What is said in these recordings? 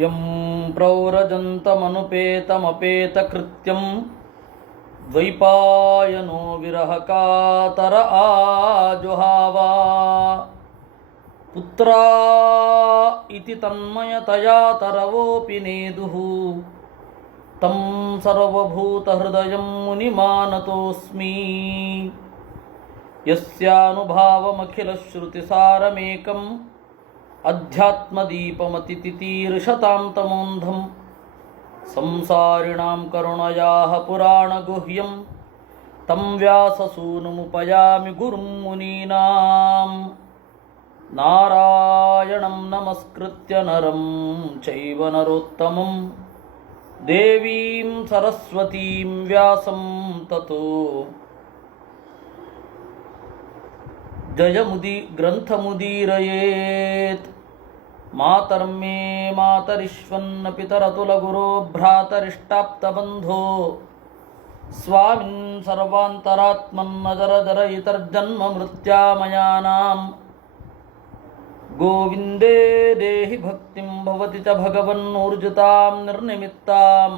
M ಪ್ರವ್ರಜಂತಮನುಪೇತಮಪೇತಕೃತ್ಯಂ ದ್ವೈಪಾಯನೋ ವಿರಹಕಾತರ ಆಜುಹಾವ ಪುತ್ರಾ ಇತಿ ತನ್ಮಯತಯಾ ತರವೋಪಿ ನೇದುಃ ತಂ ಸರ್ವಭೂತಹೃದಯಂ ಮುನಿಮಾನತೋಸ್ಮಿ ಯಸ್ಯಾನುಭಾವಮಖಿಲಶ್ರುತಿಸಾರಮೇಕಂ ಅಧ್ಯಾತ್ಮದೀಪಮತಿತಿತೀರ್ಷತಾಂ ತಮೋಂಧಂ ಸಂಸಾರಿಣಾಂ ಕರುಣಯಾಃ ಪುರಾಣಗುಹ್ಯಂ ತಂ ವ್ಯಾಸಸೂನುಮುಪಯಾಮಿ ಗುರುಂ ಮುನೀನಾಂ ನಾರಾಯಣಂ ನಮಸ್ಕೃತ್ಯ ನರಂ ಚೈವ ನರೋತ್ತಮಂ ದೇವೀಂ ಸರಸ್ವತೀಂ ವ್ಯಾಸಂ ತತೋ ಜಯಮುದಿ ಗ್ರಂಥಮುದೀರಯೇತ್ ಮಾತರ್ಮೇ ಮಾತರಿಶ್ವನ್ನ ಪಿತರತುಲಗುರೋ ಭ್ರಾತರಿಷ್ಟಾಪ್ತಬಂಧೋ ಸ್ವಾಮಿನ್ ಸರ್ವಾಂತರಾತ್ಮನ್ನಜರಜರ ಇತರ್ಜನ್ಮ ಮೃತ್ಯಾಮಯಾನಾಂ ಗೋವಿಂದೇ ದೇಹಿ ಭಕ್ತಿಂ ಭವತಿ ಚ ಭಗವನ್ನೂರ್ಜಿತಾಂ ನಿರ್ನಿಮಿತ್ತಾಂ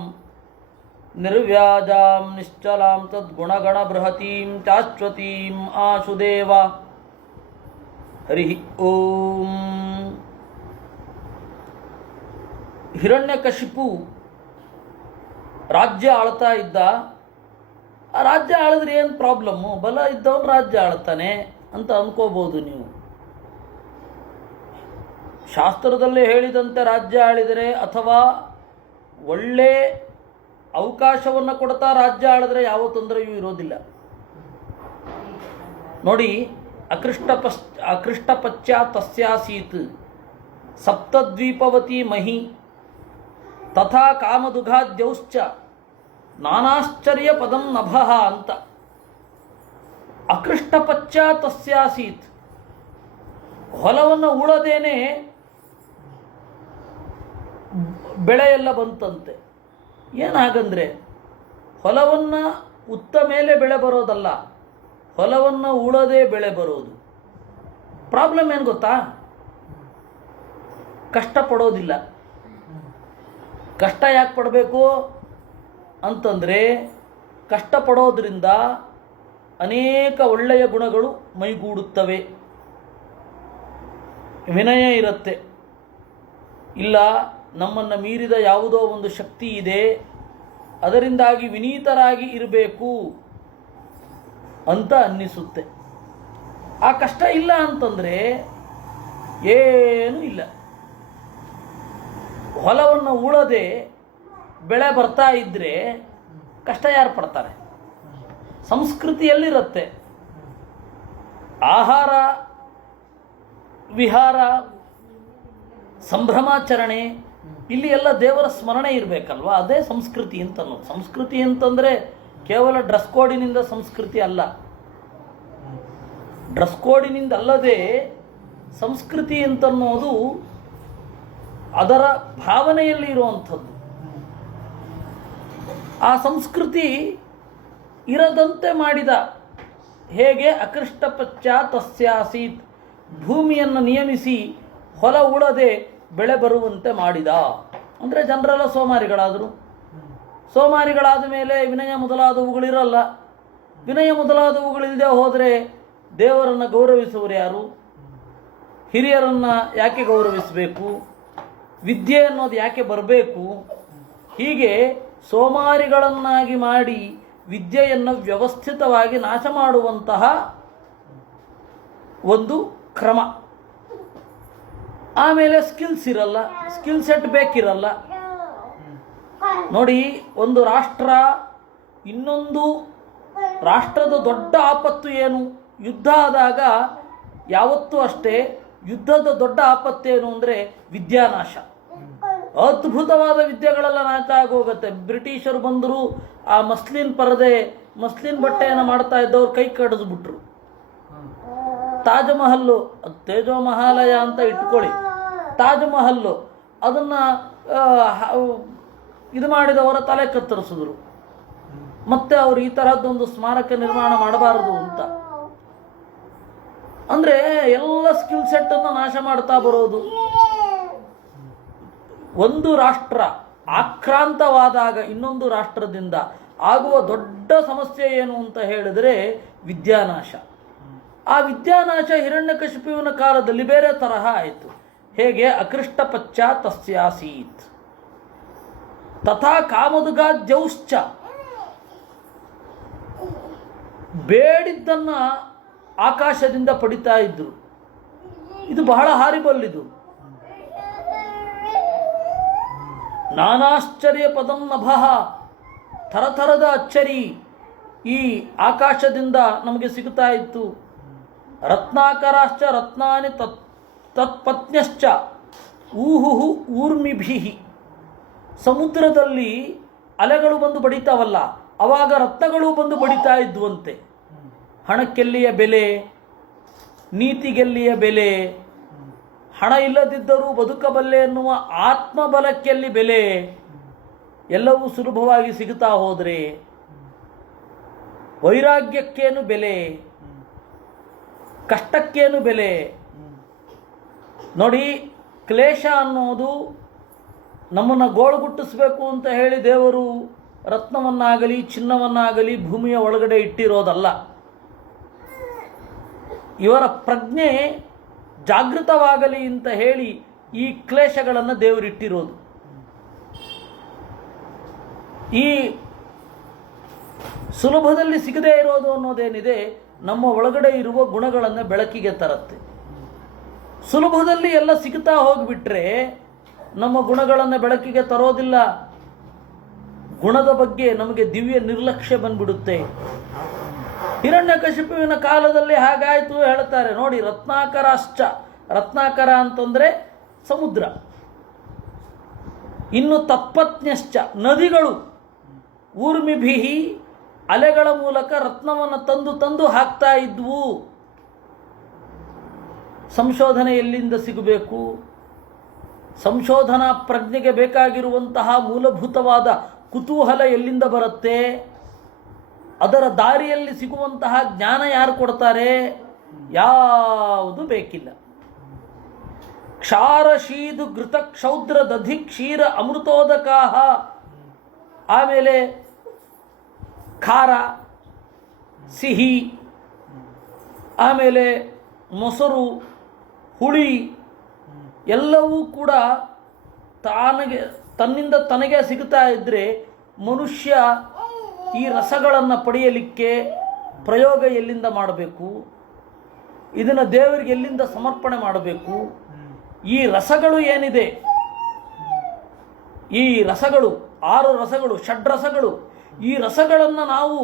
ನಿರ್ವ್ಯಾಜಾಂ ನಿಶ್ಚಲಾಂ ತದ್ಗುಣಗಣ ಬೃಹತೀಂ ಚಾಶ್ವತೀಂ ಆಶುದೇವ. ಹರಿ ಓಂ. ಹಿರಣ್ಯಕಶಿಪು ರಾಜ್ಯ ಆಳ್ತಾ ಇದ್ದ. ಆ ರಾಜ್ಯ ಆಳಿದ್ರೆ ಏನು ಪ್ರಾಬ್ಲಮ್ಮು? ಬಲ ಇದ್ದವನು ರಾಜ್ಯ ಆಳ್ತಾನೆ ಅಂತ ಅಂದ್ಕೋಬೋದು ನೀವು. ಶಾಸ್ತ್ರದಲ್ಲೇ ಹೇಳಿದಂತೆ ರಾಜ್ಯ ಆಳಿದರೆ ಅಥವಾ ಒಳ್ಳೆ ಅವಕಾಶವನ್ನು ಕೊಡ್ತಾ ರಾಜ್ಯ ಆಳಿದ್ರೆ ಯಾವ ತೊಂದರೆಯೂ ಇರೋದಿಲ್ಲ. ನೋಡಿ, ಅಕೃಷ್ಟಪಶ್ಚ ತಸ್ಯಾಸೀತ್ ಸಪ್ತದ್ವೀಪವತಿ ಮಹಿ ತಥಾ ಕಾಮದುಘಾದ್ಯೌಶ್ಚ ನಾನಾಶ್ಚರ್ಯ ಪದಂ ನಭಃ ಅಂತ. ಅಕೃಷ್ಟಪಶ್ಚ ತಸ್ಯಾಸೀತ್, ಹೊಲವನ್ನು ಉಳದೇನೆ ಬೆಳೆ ಎಲ್ಲ ಬಂತಂತೆ. ಏನಾಗಂದ್ರೆ ಹೊಲವನ್ನು ಉತ್ತ ಮೇಲೆ ಬೆಳೆ ಬರೋದಲ್ಲ, ಹೊಲವನ್ನು ಉಳದೆ ಬೆಳೆ ಬರೋದು. ಪ್ರಾಬ್ಲಮ್ ಏನು ಗೊತ್ತಾ? ಕಷ್ಟಪಡೋದಿಲ್ಲ. ಕಷ್ಟ ಯಾಕೆ ಪಡಬೇಕು ಅಂತಂದರೆ, ಕಷ್ಟಪಡೋದ್ರಿಂದ ಅನೇಕ ಒಳ್ಳೆಯ ಗುಣಗಳು ಮೈಗೂಡುತ್ತವೆ. ವಿನಯ ಇರುತ್ತೆ. ಇಲ್ಲ, ನಮ್ಮನ್ನು ಮೀರಿದ ಯಾವುದೋ ಒಂದು ಶಕ್ತಿ ಇದೆ, ಅದರಿಂದಾಗಿ ವಿನೀತರಾಗಿ ಇರಬೇಕು ಅಂತ ಅನ್ನಿಸುತ್ತೆ. ಆ ಕಷ್ಟ ಇಲ್ಲ ಅಂತಂದರೆ ಏನೂ ಇಲ್ಲ. ಹೊಲವನ್ನು ಉಳದೆ ಬೆಳೆ ಬರ್ತಾ ಇದ್ದರೆ ಕಷ್ಟ ಯಾರು ಪಡ್ತಾರೆ? ಸಂಸ್ಕೃತಿಯಲ್ಲಿರುತ್ತೆ. ಆಹಾರ ವಿಹಾರ ಸಂಭ್ರಮಾಚರಣೆ, ಇಲ್ಲಿ ಎಲ್ಲ ದೇವರ ಸ್ಮರಣೆ ಇರಬೇಕಲ್ವ. ಅದೇ ಸಂಸ್ಕೃತಿ ಅಂತ ಅನ್ನೋದು. ಸಂಸ್ಕೃತಿ ಅಂತಂದರೆ ಕೇವಲ ಡ್ರೆಸ್ ಕೋಡಿನಿಂದ ಸಂಸ್ಕೃತಿ ಅಲ್ಲ. ಡ್ರೆಸ್ ಕೋಡಿನಿಂದ ಅಲ್ಲದೆ ಸಂಸ್ಕೃತಿ ಅಂತನ್ನೋದು ಅದರ ಭಾವನೆಯಲ್ಲಿ ಇರುವಂಥದ್ದು. ಆ ಸಂಸ್ಕೃತಿ ಇರದಂತೆ ಮಾಡಿದ. ಹೇಗೆ ಅಕೃಷ್ಟಪಶ್ಚ ತಸ್ಯಾಸೀತ್, ಭೂಮಿಯನ್ನು ನಿಯಮಿಸಿ ಹೊಲ ಉಳದೆ ಬೆಳೆ ಬರುವಂತೆ ಮಾಡಿದ. ಅಂದರೆ ಜನರೆಲ್ಲ ಸೋಮಾರಿಗಳಾದರು. ಸೋಮಾರಿಗಳಾದ ಮೇಲೆ ವಿನಯ ಮೊದಲಾದವುಗಳಿರಲ್ಲ. ವಿನಯ ಮೊದಲಾದವುಗಳಿಲ್ಲದೆ ಹೋದರೆ ದೇವರನ್ನು ಗೌರವಿಸುವರು ಯಾರು? ಹಿರಿಯರನ್ನು ಯಾಕೆ ಗೌರವಿಸಬೇಕು? ವಿದ್ಯೆ ಅನ್ನೋದು ಯಾಕೆ ಬರಬೇಕು? ಹೀಗೆ ಸೋಮಾರಿಗಳನ್ನಾಗಿ ಮಾಡಿ ವಿದ್ಯೆಯನ್ನು ವ್ಯವಸ್ಥಿತವಾಗಿ ನಾಶ ಮಾಡುವಂತಹ ಒಂದು ಕ್ರಮ. ಆಮೇಲೆ ಸ್ಕಿಲ್ಸ್ ಇರಲ್ಲ, ಸ್ಕಿಲ್ ಸೆಟ್ ಬೇಕಿರಲ್ಲ. ನೋಡಿ, ಒಂದು ರಾಷ್ಟ್ರ ಇನ್ನೊಂದು ರಾಷ್ಟ್ರದ ದೊಡ್ಡ ಆಪತ್ತು ಏನು? ಯುದ್ಧ ಆದಾಗ ಯಾವತ್ತೂ ಅಷ್ಟೇ, ಯುದ್ಧದ ದೊಡ್ಡ ಆಪತ್ತೇನು ಅಂದರೆ ವಿದ್ಯಾನಾಶ. ಅದ್ಭುತವಾದ ವಿದ್ಯೆಗಳೆಲ್ಲ ನಾಶ ಆಗೋಗುತ್ತೆ. ಬ್ರಿಟಿಷರು ಬಂದರು, ಆ ಮಸ್ಲಿನ್ ಬಟ್ಟೆಯನ್ನು ಮಾಡ್ತಾ ಇದ್ದವ್ರು ಕೈ ಕಡಿದ್ಬಿಟ್ರು. ತಾಜ್ ಮಹಲ್ಲು, ತೇಜೋ ಮಹಾಲಯ ಅಂತ ಇಟ್ಕೊಳ್ಳಿ, ತಾಜ್ ಮಹಲ್ಲು ಅದನ್ನು ಇದು ಮಾಡಿದವರ ತಲೆ ಕತ್ತರಿಸಿದ್ರು. ಮತ್ತೆ ಅವರು ಈ ತರಹದ್ದೊಂದು ಸ್ಮಾರಕ ನಿರ್ಮಾಣ ಮಾಡಬಾರದು ಅಂತ. ಅಂದರೆ ಎಲ್ಲ ಸ್ಕಿಲ್ ಸೆಟ್ಟನ್ನು ನಾಶ ಮಾಡ್ತಾ ಬರೋದು. ಒಂದು ರಾಷ್ಟ್ರ ಆಕ್ರಾಂತವಾದಾಗ ಇನ್ನೊಂದು ರಾಷ್ಟ್ರದಿಂದ ಆಗುವ ದೊಡ್ಡ ಸಮಸ್ಯೆ ಏನು ಅಂತ ಹೇಳಿದರೆ ವಿದ್ಯಾನಾಶ. ಆ ವಿದ್ಯಾನಾಶ ಹಿರಣ್ಯಕಶಿಪುವಿನ ಕಾಲದಲ್ಲಿ ಬೇರೆ ತರಹ ಆಯಿತು. ಹೇಗೆ ಅಕೃಷ್ಟ ಪಚ್ಚ ತಸ್ಯಾಸೀತ್ ತಥಾ ಕಾಮದುಗಾದ್ಯೌಶ್ಚ, ಬೇಡಿದ್ದನ್ನ ಆಕಾಶದಿಂದ ಪಡಿತಾ ಇದ್ರು. ಇದು ಬಹಳ ಹಾರಿಬಲ್. ಇದು ನಾನಾಶ್ಚರ್ಯ ಪದಂ ನಭಃ, ಥರಥರದ ಅಚ್ಚರಿ ಈ ಆಕಾಶದಿಂದ ನಮಗೆ ಸಿಗುತ್ತಾ ಇತ್ತು. ರತ್ನಾಕರಾಶ್ಚ ರತ್ನಾನಿ ತತ್ಪತ್ನ್ಯಶ್ಚ ಊಹುಹು ಊರ್ಮಿಭಿ, ಸಮುದ್ರದಲ್ಲಿ ಅಲೆಗಳು ಬಂದು ಬಡಿತಾವಲ್ಲ, ಅವಾಗ ರತ್ನಗಳು ಬಂದು ಬಡಿತಾ ಇದ್ವಂತೆ. ಹಣಕ್ಕೆಲ್ಲಿಯ ಬೆಲೆ, ನೀತಿಗೆಲ್ಲಿಯ ಬೆಲೆ, ಹಣ ಇಲ್ಲದಿದ್ದರೂ ಬದುಕಬಲ್ಲೆ ಎನ್ನುವ ಆತ್ಮಬಲಕ್ಕೆಲ್ಲಿ ಬೆಲೆ, ಎಲ್ಲವೂ ಸುಲಭವಾಗಿ ಸಿಗುತ್ತಾ ಹೋದರೆ ವೈರಾಗ್ಯಕ್ಕೇನು ಬೆಲೆ, ಕಷ್ಟಕ್ಕೇನು ಬೆಲೆ. ನೋಡಿ, ಕ್ಲೇಶ ಅನ್ನೋದು ನಮ್ಮನ್ನು ಗೋಳುಗುಟ್ಟಿಸಬೇಕು ಅಂತ ಹೇಳಿ ದೇವರು ರತ್ನವನ್ನಾಗಲಿ ಚಿನ್ನವನ್ನಾಗಲಿ ಭೂಮಿಯ ಒಳಗಡೆ ಇಟ್ಟಿರೋದಲ್ಲ. ಇವರ ಪ್ರಜ್ಞೆ ಜಾಗೃತವಾಗಲಿ ಅಂತ ಹೇಳಿ ಈ ಕ್ಲೇಶಗಳನ್ನು ದೇವರಿಟ್ಟಿರೋದು. ಈ ಸುಲಭದಲ್ಲಿ ಸಿಗದೇ ಇರೋದು ಅನ್ನೋದೇನಿದೆ, ನಮ್ಮ ಒಳಗಡೆ ಇರುವ ಗುಣಗಳನ್ನು ಬೆಳಕಿಗೆ ತರುತ್ತೆ. ಸುಲಭದಲ್ಲಿ ಎಲ್ಲ ಸಿಗುತ್ತಾ ಹೋಗಿಬಿಟ್ರೆ ನಮ್ಮ ಗುಣಗಳನ್ನು ಬೆಳಕಿಗೆ ತರೋದಿಲ್ಲ. ಗುಣದ ಬಗ್ಗೆ ನಮಗೆ ದಿವ್ಯ ನಿರ್ಲಕ್ಷ್ಯ ಬಂದ್ಬಿಡುತ್ತೆ. ಹಿರಣ್ಯಕಶಿಪುವಿನ ಕಾಲದಲ್ಲಿ ಹಾಗಾಯಿತು ಹೇಳ್ತಾರೆ ನೋಡಿ. ರತ್ನಾಕರಾಶ್ಚ, ರತ್ನಾಕರ ಅಂತಂದ್ರೆ ಸಮುದ್ರ. ಇನ್ನು ತತ್ಪತ್ನ್ಯಶ್ಚ, ನದಿಗಳು ಊರ್ಮಿಭಿಹಿ, ಅಲೆಗಳ ಮೂಲಕ ರತ್ನವನ್ನು ತಂದು ತಂದು ಹಾಕ್ತಾ ಇದ್ವು. ಸಂಶೋಧನೆ ಎಲ್ಲಿಂದ ಸಿಗಬೇಕು? ಸಂಶೋಧನಾ ಪ್ರಜ್ಞೆಗೆ ಬೇಕಾಗಿರುವಂತಹ ಮೂಲಭೂತವಾದ ಕುತೂಹಲ ಎಲ್ಲಿಂದ ಬರುತ್ತೆ? ಅದರ ದಾರಿಯಲ್ಲಿ ಸಿಗುವಂತಹ ಜ್ಞಾನ ಯಾರು ಕೊಡ್ತಾರೆ? ಯಾವುದು ಬೇಕಿಲ್ಲ. ಕ್ಷಾರ ಶೀದು ಘೃತ ಕ್ಷೌದ್ರ ದಧಿ ಕ್ಷೀರ ಅಮೃತೋದಕಾಹ, ಆಮೇಲೆ ಖಾರ, ಸಿಹಿ, ಆಮೇಲೆ ಮೊಸರು, ಹುಳಿ ಎಲ್ಲವೂ ಕೂಡ ತನ್ನಿಂದ ತನಗೆ ಸಿಗುತ್ತಾ ಇದ್ದರೆ ಮನುಷ್ಯ ಈ ರಸಗಳನ್ನು ಪಡೆಯಲಿಕ್ಕೆ ಪ್ರಯೋಗ ಎಲ್ಲಿಂದ ಮಾಡಬೇಕು? ಇದನ್ನು ದೇವರಿಗೆ ಎಲ್ಲಿಂದ ಸಮರ್ಪಣೆ ಮಾಡಬೇಕು? ಈ ರಸಗಳು ಏನಿದೆ, ಈ ರಸಗಳು 6 ರಸಗಳು, ಷಡ್ರಸಗಳು, ಈ ರಸಗಳನ್ನು ನಾವು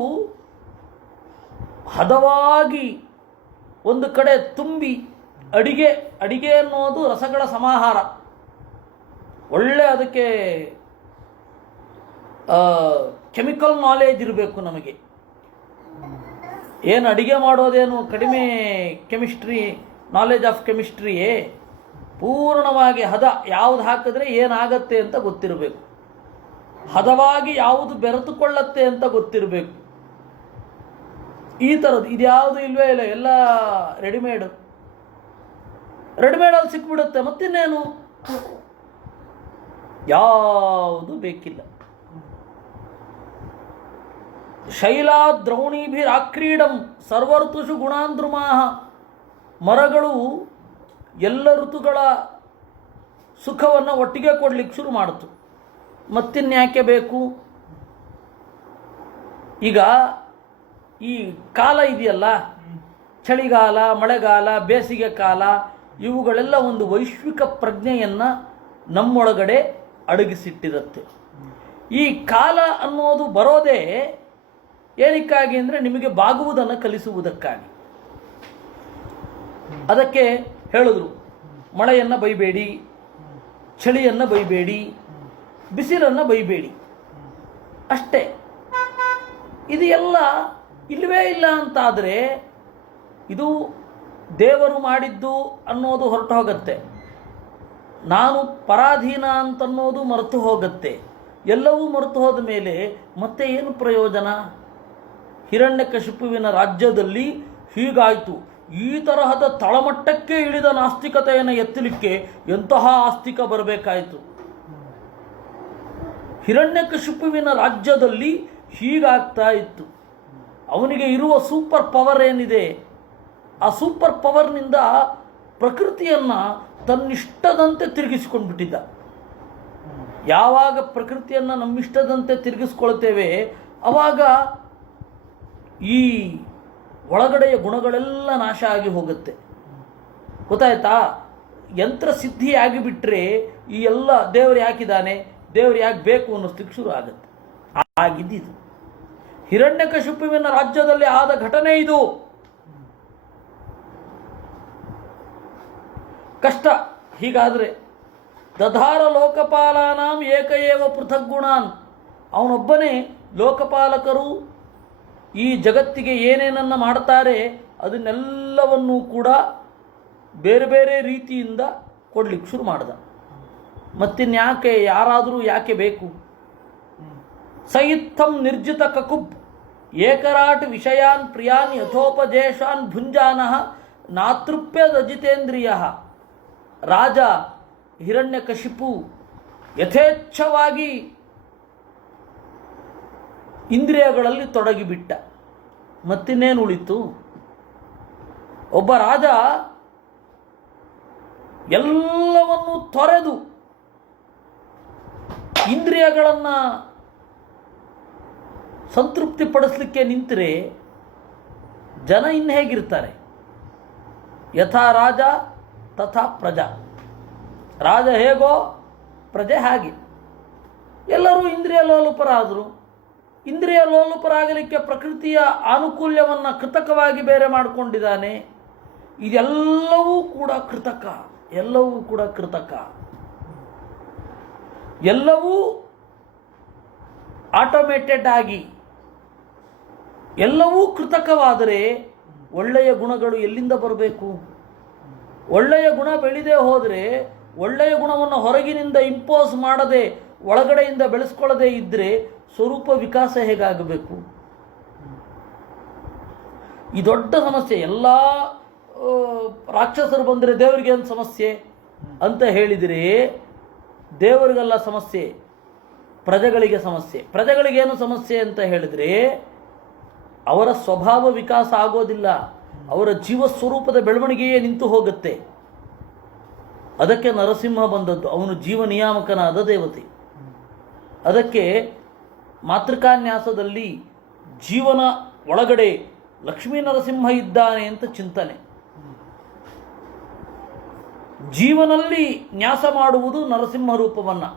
ಹದವಾಗಿ ಒಂದು ಕಡೆ ತುಂಬಿ ಅಡಿಗೆ ಅನ್ನೋದು ರಸಗಳ ಸಮಾಹಾರ. ಒಳ್ಳೆ ಅದಕ್ಕೆ ಕೆಮಿಕಲ್ ನಾಲೆಜ್ ಇರಬೇಕು ನಮಗೆ. ಏನು ಅಡಿಗೆ ಮಾಡೋದೇನು ಕಡಿಮೆ ಕೆಮಿಸ್ಟ್ರಿ, ನಾಲೆಜ್ ಆಫ್ ಕೆಮಿಸ್ಟ್ರಿಯೇ. ಪೂರ್ಣವಾಗಿ ಹದ ಯಾವುದು ಹಾಕಿದ್ರೆ ಏನಾಗತ್ತೆ ಅಂತ ಗೊತ್ತಿರಬೇಕು, ಹದವಾಗಿ ಯಾವುದು ಬೆರೆತುಕೊಳ್ಳತ್ತೆ ಅಂತ ಗೊತ್ತಿರಬೇಕು. ಈ ಥರದ್ದು ಇದ್ಯಾವುದು ಇಲ್ವೇ ಇಲ್ಲ, ಎಲ್ಲ ರೆಡಿಮೇಡಲ್ಲಿ ಸಿಕ್ಬಿಡುತ್ತೆ. ಮತ್ತಿನ್ನೇನು, ಯಾವುದು ಬೇಕಿಲ್ಲ. ಶೈಲಾದ್ರೌಣಿಭಿರಾಕ್ರೀಡಂ ಸರ್ವಋತುಷು ಗುಣಾಂಧ್ರುಮಾಹ, ಮರಗಳು ಎಲ್ಲ ಋತುಗಳ ಸುಖವನ್ನು ಒಟ್ಟಿಗೆ ಕೊಡ್ಲಿಕ್ಕೆ ಶುರು ಮಾಡಿತು. ಮತ್ತಿನ್ಯಾಕೆ ಬೇಕು? ಈಗ ಈ ಕಾಲ ಇದೆಯಲ್ಲ, ಚಳಿಗಾಲ, ಮಳೆಗಾಲ, ಬೇಸಿಗೆ ಕಾಲ, ಇವುಗಳೆಲ್ಲ ಒಂದು ವೈಶ್ವಿಕ ಪ್ರಜ್ಞೆಯನ್ನು ನಮ್ಮೊಳಗಡೆ ಅಡಗಿಸಿಟ್ಟಿರುತ್ತೆ. ಈ ಕಾಲ ಅನ್ನೋದು ಬರೋದೇ ಏನಕ್ಕಾಗಿ ಅಂದರೆ ನಿಮಗೆ ಬಾಗುವುದನ್ನು ಕಲಿಸುವುದಕ್ಕಾಗಿ. ಅದಕ್ಕೆ ಹೇಳಿದ್ರು, ಮಳೆಯನ್ನು ಬೈಬೇಡಿ, ಚಳಿಯನ್ನು ಬೈಬೇಡಿ, ಬಿಸಿಲನ್ನು ಬೈಬೇಡಿ, ಅಷ್ಟೇ. ಇದು ಎಲ್ಲ ಇಲ್ಲವೇ ಇಲ್ಲ ಅಂತಾದರೆ ಇದು ದೇವರು ಮಾಡಿದ್ದು ಅನ್ನೋದು ಹೊರಟು ಹೋಗುತ್ತೆ. ನಾನು ಪರಾಧೀನ ಅಂತನ್ನೋದು ಮರೆತು ಹೋಗುತ್ತೆ. ಎಲ್ಲವೂ ಮರೆತು ಹೋದ ಮೇಲೆ ಮತ್ತೆ ಏನು ಪ್ರಯೋಜನ? ಹಿರಣ್ಯಕಶಿಪುವಿನ ರಾಜ್ಯದಲ್ಲಿ ಹೀಗಾಯಿತು. ಈ ತರಹದ ತಳಮಟ್ಟಕ್ಕೆ ಇಳಿದ ನಾಸ್ತಿಕತೆಯನ್ನು ಎತ್ತಲಿಕ್ಕೆ ಎಂತಹ ಆಸ್ತಿಕ ಬರಬೇಕಾಯಿತು. ಹಿರಣ್ಯಕಶಿಪುವಿನ ರಾಜ್ಯದಲ್ಲಿ ಹೀಗಾಗ್ತಾ ಇತ್ತು. ಅವನಿಗೆ ಇರುವ ಸೂಪರ್ ಪವರ್ ಏನಿದೆ, ಆ ಸೂಪರ್ ಪವರ್ನಿಂದ ಪ್ರಕೃತಿಯನ್ನು ತನ್ನಿಷ್ಟದಂತೆ ತಿರುಗಿಸಿಕೊಂಡ್ಬಿಟ್ಟಿದ್ದ. ಯಾವಾಗ ಪ್ರಕೃತಿಯನ್ನು ನಮ್ಮಿಷ್ಟದಂತೆ ತಿರುಗಿಸ್ಕೊಳ್ತೇವೆ ಆವಾಗ ಈ ಒಳಗಡೆಯ ಗುಣಗಳೆಲ್ಲ ನಾಶ ಆಗಿ ಹೋಗುತ್ತೆ. ಗೊತ್ತಾಯ್ತಾ? ಯಂತ್ರ ಸಿದ್ಧಿ ಆಗಿಬಿಟ್ರೆ ಈ ಎಲ್ಲ ದೇವರು ಯಾಕಿದ್ದಾನೆ, ದೇವರು ಯಾಕೆ ಬೇಕು ಅನ್ನೋಷ್ಟಕ್ಕೆ ಶುರು ಆಗುತ್ತೆ. ಆಗಿದ್ದಿದು ಹಿರಣ್ಯಕಶಿಪುವಿನ ರಾಜ್ಯದಲ್ಲಿ ಆದ ಘಟನೆ ಇದು. ಕಷ್ಟ. ಹೀಗಾದರೆ ದಧಾರ ಲೋಕಪಾಲಾನಾಂ ಏಕಏವ ಪೃಥಕ್ ಗುಣಾನ್, ಅವನೊಬ್ಬನೇ ಲೋಕಪಾಲಕರು ಈ ಜಗತ್ತಿಗೆ ಏನೇನನ್ನು ಮಾಡ್ತಾರೆ ಅದನ್ನೆಲ್ಲವನ್ನೂ ಕೂಡ ಬೇರೆ ಬೇರೆ ರೀತಿಯಿಂದ ಕೊಡ್ಲಿಕ್ಕೆ ಶುರು ಮಾಡ್ದ. ಮತ್ತಿನ್ಯಾಕೆ ಯಾರಾದರೂ ಯಾಕೆ ಬೇಕು? ಸಯಿತ್ಥಂ ನಿರ್ಜಿತ ಕಕುಬ್ ಏಕರಾಟ್ ವಿಷಯಾನ್ ಪ್ರಿಯಾನ್ ಯಥೋಪದೇಶಾನ್ ಭುಂಜಾನಃ ನಾತೃಪ್ಯದಜಿತೇಂದ್ರಿಯ. ರಾಜ ಹಿರಣ್ಯಕಶಿಪು ಯಥೇಚ್ಛವಾಗಿ ಇಂದ್ರಿಯಗಳಲ್ಲಿ ತೊಡಗಿಬಿಟ್ಟ. ಮತ್ತಿನ್ನೇನು ಉಳಿತು? ಒಬ್ಬ ರಾಜ ಎಲ್ಲವನ್ನೂ ತೊರೆದು ಇಂದ್ರಿಯಗಳನ್ನು ಸಂತೃಪ್ತಿಪಡಿಸಲಿಕ್ಕೆ ನಿಂತರೆ ಜನ ಇನ್ನು ಹೇಗಿರ್ತಾರೆ? ಯಥಾ ರಾಜ ತಥಾ ಪ್ರಜಾ. ರಾಜ ಹೇಗೋ ಪ್ರಜೆ ಹಾಗೆ. ಎಲ್ಲರೂ ಇಂದ್ರಿಯ ಲೋಲುಪರಾದರು. ಇಂದ್ರಿಯ ಲೋಲುಪರಾಗಲಿಕ್ಕೆ ಪ್ರಕೃತಿಯ ಆನುಕೂಲ್ಯವನ್ನು ಕೃತಕವಾಗಿ ಬೇರೆ ಮಾಡಿಕೊಂಡಿದ್ದಾನೆ. ಇದೆಲ್ಲವೂ ಕೂಡ ಕೃತಕ, ಎಲ್ಲವೂ ಕೂಡ ಕೃತಕ, ಎಲ್ಲವೂ ಆಟೋಮೇಟೆಡ್ ಆಗಿ ಎಲ್ಲವೂ ಕೃತಕವಾದರೆ ಒಳ್ಳೆಯ ಗುಣಗಳು ಎಲ್ಲಿಂದ ಬರಬೇಕು? ಒಳ್ಳೆಯ ಗುಣ ಬೆಳೆದೇ ಹೋದರೆ, ಒಳ್ಳೆಯ ಗುಣವನ್ನು ಹೊರಗಿನಿಂದ ಇಂಪೋಸ್ ಮಾಡದೆ ಒಳಗಡೆಯಿಂದ ಬೆಳೆಸ್ಕೊಳ್ಳದೆ ಇದ್ದರೆ ಸ್ವರೂಪ ವಿಕಾಸ ಹೇಗಾಗಬೇಕು? ಈ ದೊಡ್ಡ ಸಮಸ್ಯೆ. ಎಲ್ಲ ರಾಕ್ಷಸರು ಬಂದರೆ ದೇವರಿಗೆ ಏನು ಸಮಸ್ಯೆ ಅಂತ ಹೇಳಿದರೆ ದೇವರಿಗೆಲ್ಲ ಸಮಸ್ಯೆ, ಪ್ರಜೆಗಳಿಗೆ ಸಮಸ್ಯೆ. ಪ್ರಜೆಗಳಿಗೇನು ಸಮಸ್ಯೆ ಅಂತ ಹೇಳಿದರೆ ಅವರ ಸ್ವಭಾವ ವಿಕಾಸ ಆಗೋದಿಲ್ಲ, ಅವರ ಜೀವ ಸ್ವರೂಪದ ಬೆಳವಣಿಗೆಯೇ ನಿಂತು ಹೋಗುತ್ತೆ. ಅದಕ್ಕೆ ನರಸಿಂಹ ಬಂದದ್ದು. ಅವನು ಜೀವ ನಿಯಾಮಕನಾದ ದೇವತೆ. ಅದಕ್ಕೆ ಮಾತೃಕಾನ್ಯಾಸದಲ್ಲಿ ಜೀವನ ಒಳಗಡೆ ಲಕ್ಷ್ಮೀ ನರಸಿಂಹ ಇದ್ದಾನೆ ಅಂತ ಚಿಂತನೆ. ಜೀವನಲ್ಲಿ ನ್ಯಾಸ ಮಾಡುವುದು ನರಸಿಂಹ ರೂಪವನ್ನು.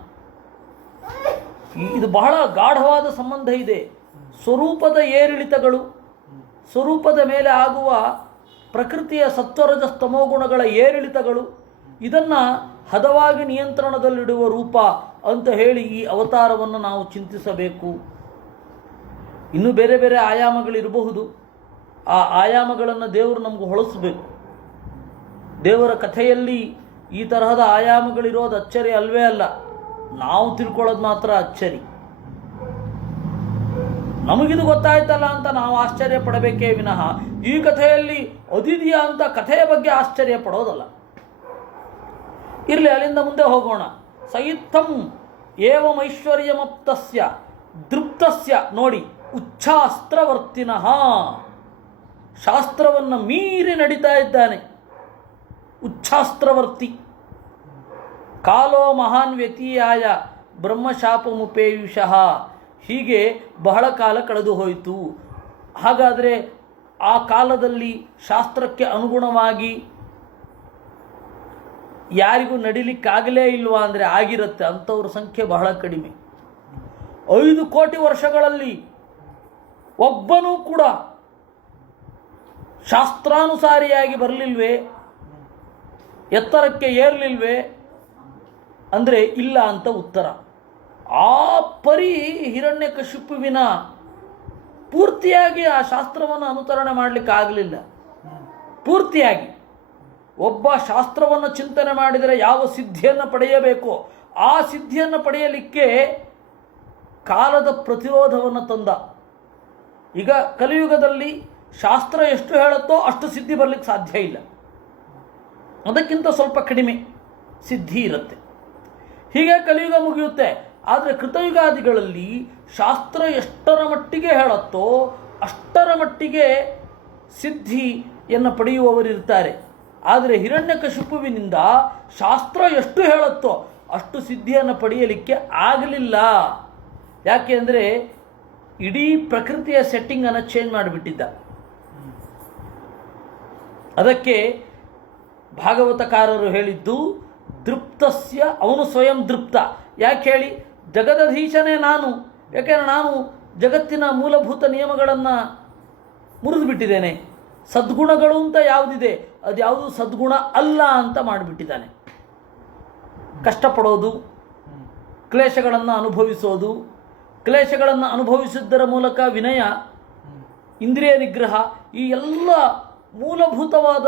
ಇದು ಬಹಳ ಗಾಢವಾದ ಸಂಬಂಧ ಇದೆ. ಸ್ವರೂಪದ ಏರಿಳಿತಗಳು, ಸ್ವರೂಪದ ಮೇಲೆ ಆಗುವ ಪ್ರಕೃತಿಯ ಸತ್ವರಜ ಸ್ತಮೋಗುಣಗಳ ಏರಿಳಿತಗಳು, ಇದನ್ನು ಹದವಾಗಿ ನಿಯಂತ್ರಣದಲ್ಲಿಡುವ ರೂಪ ಅಂತ ಹೇಳಿ ಈ ಅವತಾರವನ್ನು ನಾವು ಚಿಂತಿಸಬೇಕು. ಇನ್ನೂ ಬೇರೆ ಬೇರೆ ಆಯಾಮಗಳಿರಬಹುದು. ಆ ಆಯಾಮಗಳನ್ನು ದೇವರು ನಮಗೆ ಹೊಳಿಸಬೇಕು. ದೇವರ ಕಥೆಯಲ್ಲಿ ಈ ತರಹದ ಆಯಾಮಗಳಿರೋದು ಅಚ್ಚರಿ ಅಲ್ವೇ ಅಲ್ಲ, ನಾವು ತಿಳ್ಕೊಳ್ಳೋದು ಮಾತ್ರ ಅಚ್ಚರಿ. ನಮಗಿದು ಗೊತ್ತಾಯ್ತಲ್ಲ ಅಂತ ನಾವು ಆಶ್ಚರ್ಯ ಪಡಬೇಕೇ ವಿನಃ ಈ ಕಥೆಯಲ್ಲಿ ಅದಿದೆಯಾ ಅಂತ ಕಥೆಯ ಬಗ್ಗೆ ಆಶ್ಚರ್ಯ ಪಡೋದಲ್ಲ. ಇರಲಿ, ಅಲ್ಲಿಂದ ಮುಂದೆ ಹೋಗೋಣ. ಸಯಿತ್ಥಂ ಏವಮೈಶ್ವರ್ಯಮಪ್ತಸ್ಯ ದೃಪ್ತಸ್ಯ. ನೋಡಿ, ಉಚ್ಛಾಸ್ತ್ರವರ್ತಿನಃ, ಶಾಸ್ತ್ರವನ್ನು ಮೀರಿ ನಡೀತಾ ಇದ್ದಾನೆ. ಉಚ್ಛಾಸ್ತ್ರವರ್ತಿ. ಕಾಲೋ ಮಹಾನ್ ವ್ಯತೀಯಾಯ ಬ್ರಹ್ಮಶಾಪಮುಪೇಯುಷಃ. ಹೀಗೆ ಬಹಳ ಕಾಲ ಕಳೆದು ಹೋಯಿತು. ಹಾಗಾದರೆ ಆ ಕಾಲದಲ್ಲಿ ಶಾಸ್ತ್ರಕ್ಕೆ ಅನುಗುಣವಾಗಿ ಯಾರಿಗೂ ನಡಿಲಿಕ್ಕಾಗಲೇ ಇಲ್ವಾ ಅಂದರೆ ಆಗಿರುತ್ತೆ. ಅಂಥವ್ರ ಸಂಖ್ಯೆ ಬಹಳ ಕಡಿಮೆ. 5 ಕೋಟಿ ವರ್ಷಗಳಲ್ಲಿ ಒಬ್ಬನೂ ಕೂಡ ಶಾಸ್ತ್ರಾನುಸಾರಿಯಾಗಿ ಬರಲಿಲ್ವೇ, ಎತ್ತರಕ್ಕೆ ಏರಲಿಲ್ವೇ ಅಂದರೆ ಇಲ್ಲ ಅಂತ ಉತ್ತರ. ಆ ಪರಿ ಹಿರಣ್ಯಕಶಿಪುವಿನ ಪೂರ್ತಿಯಾಗಿ ಆ ಶಾಸ್ತ್ರವನ್ನು ಅನುಸರಣೆ ಮಾಡಲಿಕ್ಕೆ ಆಗಲಿಲ್ಲ. ಪೂರ್ತಿಯಾಗಿ ಒಬ್ಬ ಶಾಸ್ತ್ರವನ್ನು ಚಿಂತನೆ ಮಾಡಿದರೆ ಯಾವ ಸಿದ್ಧಿಯನ್ನು ಪಡೆಯಬೇಕೋ ಆ ಸಿದ್ಧಿಯನ್ನು ಪಡೆಯಲಿಕ್ಕೆ ಕಾಲದ ಪ್ರತಿರೋಧವನ್ನು ತಂದ. ಈಗ ಕಲಿಯುಗದಲ್ಲಿ ಶಾಸ್ತ್ರ ಎಷ್ಟು ಹೇಳುತ್ತೋ ಅಷ್ಟು ಸಿದ್ಧಿ ಬರಲಿಕ್ಕೆ ಸಾಧ್ಯ ಇಲ್ಲ, ಅದಕ್ಕಿಂತ ಸ್ವಲ್ಪ ಕಡಿಮೆ ಸಿದ್ಧಿ ಇರುತ್ತೆ. ಹೀಗೆ ಕಲಿಯುಗ ಮುಗಿಯುತ್ತೆ. ಆದರೆ ಕೃತಯುಗಾದಿಗಳಲ್ಲಿ ಶಾಸ್ತ್ರ ಎಷ್ಟರ ಮಟ್ಟಿಗೆ ಹೇಳುತ್ತೋ ಅಷ್ಟರ ಮಟ್ಟಿಗೆ ಸಿದ್ಧಿಯನ್ನು ಪಡೆಯುವವರಿರ್ತಾರೆ. ಆದರೆ ಹಿರಣ್ಯಕಶಿಪುವಿನಿಂದ ಶಾಸ್ತ್ರ ಎಷ್ಟು ಹೇಳುತ್ತೋ ಅಷ್ಟು ಸಿದ್ಧಿಯನ್ನು ಪಡೆಯಲಿಕ್ಕೆ ಆಗಲಿಲ್ಲ. ಯಾಕೆ ಅಂದರೆ ಇಡೀ ಪ್ರಕೃತಿಯ ಸೆಟ್ಟಿಂಗನ್ನು ಚೇಂಜ್ ಮಾಡಿಬಿಟ್ಟಿದ್ದ. ಅದಕ್ಕೆ ಭಾಗವತಕಾರರು ಹೇಳಿದ್ದು ದೃಪ್ತಸ್ಯ, ಅವನು ಸ್ವಯಂ ದೃಪ್ತ. ಯಾಕೆ ಹೇಳಿ, ಜಗದಧೀಶನೇ ನಾನು. ಯಾಕೆಂದರೆ ನಾನು ಜಗತ್ತಿನ ಮೂಲಭೂತ ನಿಯಮಗಳನ್ನು ಮುರಿದು ಬಿಟ್ಟಿದ್ದೇನೆ. ಸದ್ಗುಣಗಳು ಅಂತ ಯಾವುದಿದೆ ಅದು ಯಾವುದು ಸದ್ಗುಣ ಅಲ್ಲ ಅಂತ ಮಾಡಿಬಿಟ್ಟಿದ್ದಾನೆ. ಕಷ್ಟಪಡೋದು, ಕ್ಲೇಶಗಳನ್ನು ಅನುಭವಿಸೋದು, ಕ್ಲೇಶಗಳನ್ನು ಅನುಭವಿಸಿದ್ದರ ಮೂಲಕ ವಿನಯ, ಇಂದ್ರಿಯ ನಿಗ್ರಹ, ಈ ಎಲ್ಲ ಮೂಲಭೂತವಾದ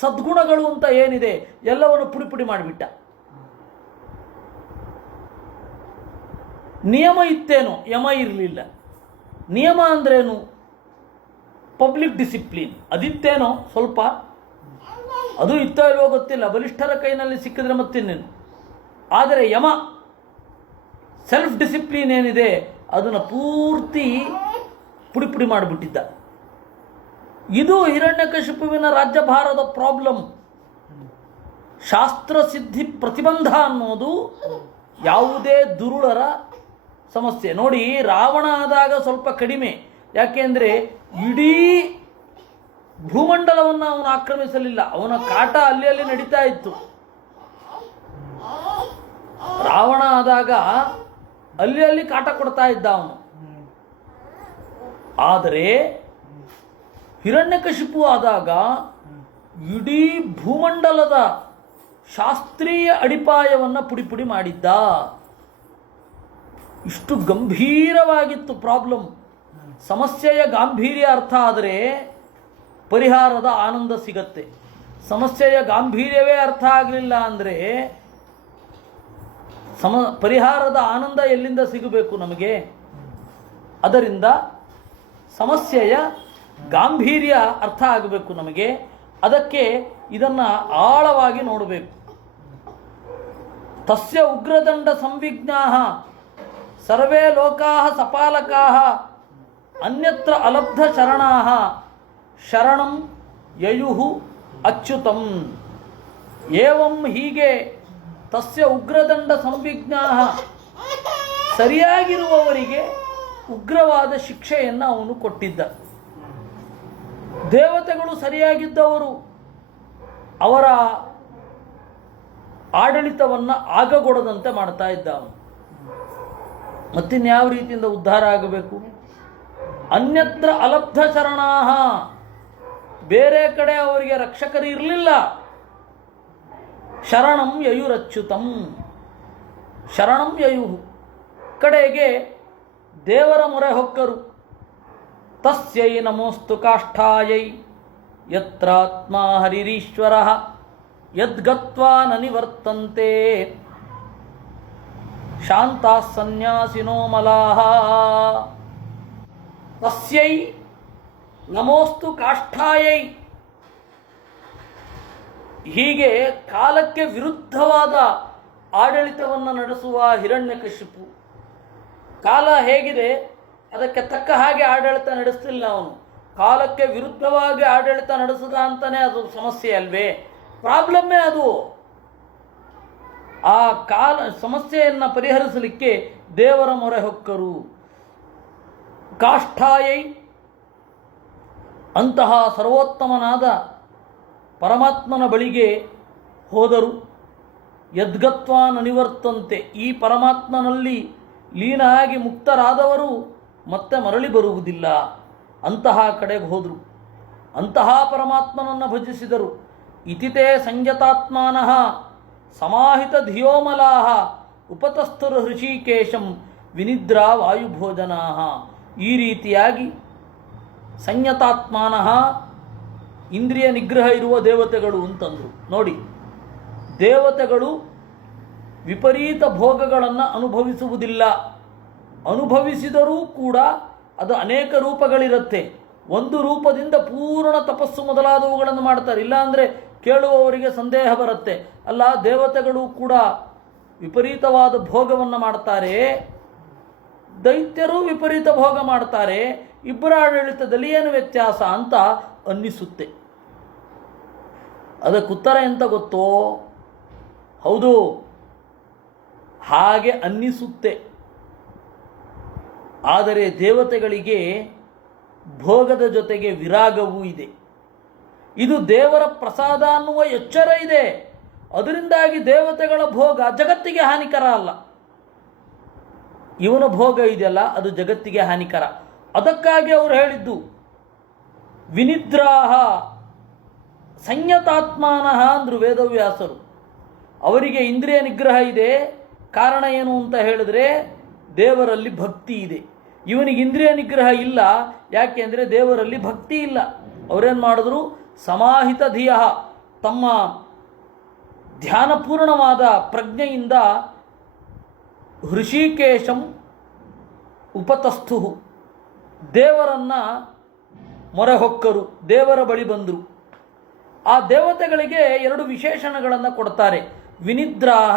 ಸದ್ಗುಣಗಳು ಅಂತ ಏನಿದೆ ಎಲ್ಲವನ್ನು ಪುಡಿ ಮಾಡಿಬಿಟ್ಟ. ನಿಯಮ ಇತ್ತೇನೋ, ಯಮ ಇರಲಿಲ್ಲ. ನಿಯಮ ಅಂದ್ರೇನು? ಪಬ್ಲಿಕ್ ಡಿಸಿಪ್ಲಿನ್ ಅದಿತ್ತೇನೋ ಸ್ವಲ್ಪ, ಅದು ಇತ್ತೋ ಇಲ್ವೋ ಗೊತ್ತಿಲ್ಲ, ಬಲಿಷ್ಠರ ಕೈನಲ್ಲಿ ಸಿಕ್ಕಿದ್ರೆ ಮತ್ತಿನ್ನೇನು. ಆದರೆ ಯಮ ಸೆಲ್ಫ್ ಡಿಸಿಪ್ಲಿನ್ ಏನಿದೆ ಅದನ್ನು ಪೂರ್ತಿ ಪುಡಿ ಮಾಡಿಬಿಟ್ಟಿದ್ದ. ಇದು ಹಿರಣ್ಯಕಶಿಪುವಿನ ರಾಜ್ಯಭಾರದ ಪ್ರಾಬ್ಲಮ್. ಶಾಸ್ತ್ರಸಿದ್ಧಿ ಪ್ರತಿಬಂಧ ಅನ್ನೋದು ಯಾವುದೇ ದುರುಳರ ಸಮಸ್ಯೆ. ನೋಡಿ, ರಾವಣ ಆದಾಗ ಸ್ವಲ್ಪ ಕಡಿಮೆ. ಯಾಕೆಂದರೆ ಇಡೀ ಭೂಮಂಡಲವನ್ನು ಅವನು ಆಕ್ರಮಿಸಲಿಲ್ಲ, ಅವನ ಕಾಟ ಅಲ್ಲಿ ನಡೀತಾ ಇತ್ತು. ರಾವಣ ಆದಾಗ ಅಲ್ಲಿ ಕಾಟ ಕೊಡ್ತಾ ಇದ್ದ ಅವನು. ಆದರೆ ಹಿರಣ್ಯಕಶಿಪು ಆದಾಗ ಇಡೀ ಭೂಮಂಡಲದ ಶಾಸ್ತ್ರೀಯ ಅಡಿಪಾಯವನ್ನು ಪುಡಿ ಮಾಡಿದ್ದ. ಇಷ್ಟು ಗಂಭೀರವಾಗಿತ್ತು ಪ್ರಾಬ್ಲಮ್. ಸಮಸ್ಯೆಯ ಗಾಂಭೀರ್ಯ ಅರ್ಥ ಆದರೆ ಪರಿಹಾರದ ಆನಂದ ಸಿಗತ್ತೆ. ಸಮಸ್ಯೆಯ ಗಾಂಭೀರ್ಯವೇ ಅರ್ಥ ಆಗಲಿಲ್ಲ ಅಂದರೆ ಪರಿಹಾರದ ಆನಂದ ಎಲ್ಲಿಂದ ಸಿಗಬೇಕು ನಮಗೆ? ಅದರಿಂದ ಸಮಸ್ಯೆಯ ಗಾಂಭೀರ್ಯ ಅರ್ಥ ಆಗಬೇಕು ನಮಗೆ. ಅದಕ್ಕೆ ಇದನ್ನು ಆಳವಾಗಿ ನೋಡಬೇಕು. ತಸ್ಯ ಉಗ್ರದಂಡ ಸಂವಿಜ್ಞಾಃ ಸರ್ವೇ ಲೋಕಾಃ ಸಪಾಲಕಾಃ ಅನ್ಯತ್ರ ಅಲಬ್ಧ ಶರಣಾಃ ಶರಣಂ ಯಯುಃ ಅಚ್ಯುತಂ. ಏವಂ ಹೀಗೆ ತಸ್ಯ ಉಗ್ರದಂಡ ಸಂವಿಜ್ಞಾಃ ಸರಿಯಾಗಿರುವವರಿಗೆ ಉಗ್ರವಾದ ಶಿಕ್ಷೆಯನ್ನು ಅವನು ಕೊಟ್ಟಿದ್ದ. ದೇವತೆಗಳು ಸರಿಯಾಗಿದ್ದವರು ಅವರ ಆಡಳಿತವನ್ನು ಆಗಗೊಡದಂತೆ ಮಾಡ್ತಾ ಇದ್ದ ಅವನು. ಮತ್ತಿನ್ಯಾವ ರೀತಿಯಿಂದ ಉದ್ಧಾರ ಆಗಬೇಕು? ಅನ್ಯತ್ರ ಅಲಬ್ಧ ಶರಣಾಹ, ಬೇರೆ ಕಡೆ ಅವರಿಗೆ ರಕ್ಷಕರು ಇರಲಿಲ್ಲ. ಶರಣಂ ಯಯುರಚ್ಯುತಂ, ಶರಣಂ ಯಯು, ಕಡೆಗೆ ದೇವರ ಮೊರೆ ಹೊಕ್ಕರು. ತಸ್ಯೈ ನಮೋಸ್ತು ಕಾಷ್ಠಾಯೈ ಯತ್ರಾತ್ಮ ಹರಿರೀಶ್ವರಃ ಯದ್ಗತ್ವಾ ನ ನಿವರ್ತಂತೆ ಶಾಂತಾಃ ಸನ್ಯಾಸಿನೋ ಮಲಾಃ. ತಸ್ಯೈ ನಮೋಸ್ತು ಕಾಷ್ಠಾಯೈ. ಹೀಗೆ ಕಾಲಕ್ಕೆ ವಿರುದ್ಧವಾದ ಆಡಳಿತವನ್ನು ನಡೆಸುವ ಹಿರಣ್ಯಕಶಿಪು, ಕಾಲ ಹೇಗಿದೆ ಅದಕ್ಕೆ ತಕ್ಕ ಹಾಗೆ ಆಡಳಿತ ನಡೆಸ್ತಿಲ್ಲ ಅವನು. ಕಾಲಕ್ಕೆ ವಿರುದ್ಧವಾಗಿ ಆಡಳಿತ ನಡೆಸದ ಅಂತಾನೆ ಅದು ಸಮಸ್ಯೆ ಅಲ್ವೇ? ಪ್ರಾಬ್ಲಮ್ಮೇ ಅದು. ಆ ಸಮಸ್ಯೆಯನ್ನು ಪರಿಹರಿಸಲಿಕ್ಕೆ ದೇವರ ಮೊರೆ ಹೊಕ್ಕರು. ಕಾಷ್ಠಾಯೈ, ಅಂತಹ ಸರ್ವೋತ್ತಮನಾದ ಪರಮಾತ್ಮನ ಬಳಿಗೆ ಹೋದರು. ಯದ್ಗತ್ವಾ ನ ನಿವರ್ತಂತೆ, ಈ ಪರಮಾತ್ಮನಲ್ಲಿ ಲೀನ ಆಗಿ ಮುಕ್ತರಾದವರು ಮತ್ತೆ ಮರಳಿ ಬರುವುದಿಲ್ಲ. ಅಂತಹ ಕಡೆಗೆ ಹೋದರು, ಅಂತಹ ಪರಮಾತ್ಮನನ್ನು ಭಜಿಸಿದರು. ಇತಿತೇ ಸಂಯತಾತ್ಮಾನಃ ಸಮಾಹಿತ ಧಿಯೋಮಲಾಹ ಉಪತಸ್ಥರು ಹೃಷಿಕೇಶಂ ವಿನಿದ್ರಾ ವಾಯುಭೋಜನಾಹ. ಈ ರೀತಿಯಾಗಿ ಸಂಯತಾತ್ಮಾನಃ, ಇಂದ್ರಿಯ ನಿಗ್ರಹ ಇರುವ ದೇವತೆಗಳು ಅಂತಂದರು. ನೋಡಿ, ದೇವತೆಗಳು ವಿಪರೀತ ಭೋಗಗಳನ್ನು ಅನುಭವಿಸುವುದಿಲ್ಲ. ಅನುಭವಿಸಿದರೂ ಕೂಡ ಅದು ಅನೇಕ ರೂಪಗಳಿರುತ್ತೆ. ಒಂದು ರೂಪದಿಂದ ಪೂರ್ಣ ತಪಸ್ಸು ಮೊದಲಾದವುಗಳನ್ನು ಮಾಡ್ತಾರೆ. ಇಲ್ಲಾಂದರೆ ಕೇಳುವವರಿಗೆ ಸಂದೇಹ ಬರುತ್ತೆ, ಅಲ್ಲ ದೇವತೆಗಳು ಕೂಡ ವಿಪರೀತವಾದ ಭೋಗವನ್ನು ಮಾಡ್ತಾರೆ, ದೈತ್ಯರು ವಿಪರೀತ ಭೋಗ ಮಾಡ್ತಾರೆ. ಇಬ್ಬರ ಆಡಳಿತದಲ್ಲಿ ಏನು ವ್ಯತ್ಯಾಸ ಅಂತ ಅನ್ನಿಸುತ್ತೆ. ಅದಕ್ಕುತ್ತರ ಎಂತ ಗೊತ್ತೋ? ಹೌದು, ಹಾಗೆ ಅನ್ನಿಸುತ್ತೆ. ಆದರೆ ದೇವತೆಗಳಿಗೆ ಭೋಗದ ಜೊತೆಗೆ ವಿರಾಗವೂ ಇದೆ. ಇದು ದೇವರ ಪ್ರಸಾದ ಅನ್ನುವ ಎಚ್ಚರ ಇದೆ. ಅದರಿಂದಾಗಿ ದೇವತೆಗಳ ಭೋಗ ಜಗತ್ತಿಗೆ ಹಾನಿಕರ ಅಲ್ಲ. ಇವನ ಭೋಗ ಇದೆಯಲ್ಲ, ಅದು ಜಗತ್ತಿಗೆ ಹಾನಿಕರ. ಅದಕ್ಕಾಗಿ ಅವರು ಹೇಳಿದ್ದು ವಿನಿದ್ರಾಹ ಸಂಯತಾತ್ಮಾನಃ ಅಂದ್ರು ವೇದವ್ಯಾಸರು. ಅವರಿಗೆ ಇಂದ್ರಿಯ ನಿಗ್ರಹ ಇದೆ. ಕಾರಣ ಏನು ಅಂತ ಹೇಳಿದ್ರೆ ದೇವರಲ್ಲಿ ಭಕ್ತಿ ಇದೆ. ಇವನಿಗೆ ಇಂದ್ರಿಯ ನಿಗ್ರಹ ಇಲ್ಲ. ಯಾಕೆ ಅಂದರೆ ದೇವರಲ್ಲಿ ಭಕ್ತಿ ಇಲ್ಲ. ಅವರೇನು ಮಾಡಿದ್ರು? ಸಮಾಹಿತ ಧಿಯ, ತಮ್ಮ ಧ್ಯಾನಪೂರ್ಣವಾದ ಪ್ರಜ್ಞೆಯಿಂದ ಹೃಷಿಕೇಶಂ ಉಪತಸ್ಥು, ದೇವರನ್ನ ಮೊರೆ ಹೊಕ್ಕರು, ದೇವರ ಬಳಿ ಬಂದರು. ಆ ದೇವತೆಗಳಿಗೆ ಎರಡು ವಿಶೇಷಣಗಳನ್ನು ಕೊಡ್ತಾರೆ. ವಿನಿದ್ರಾಹ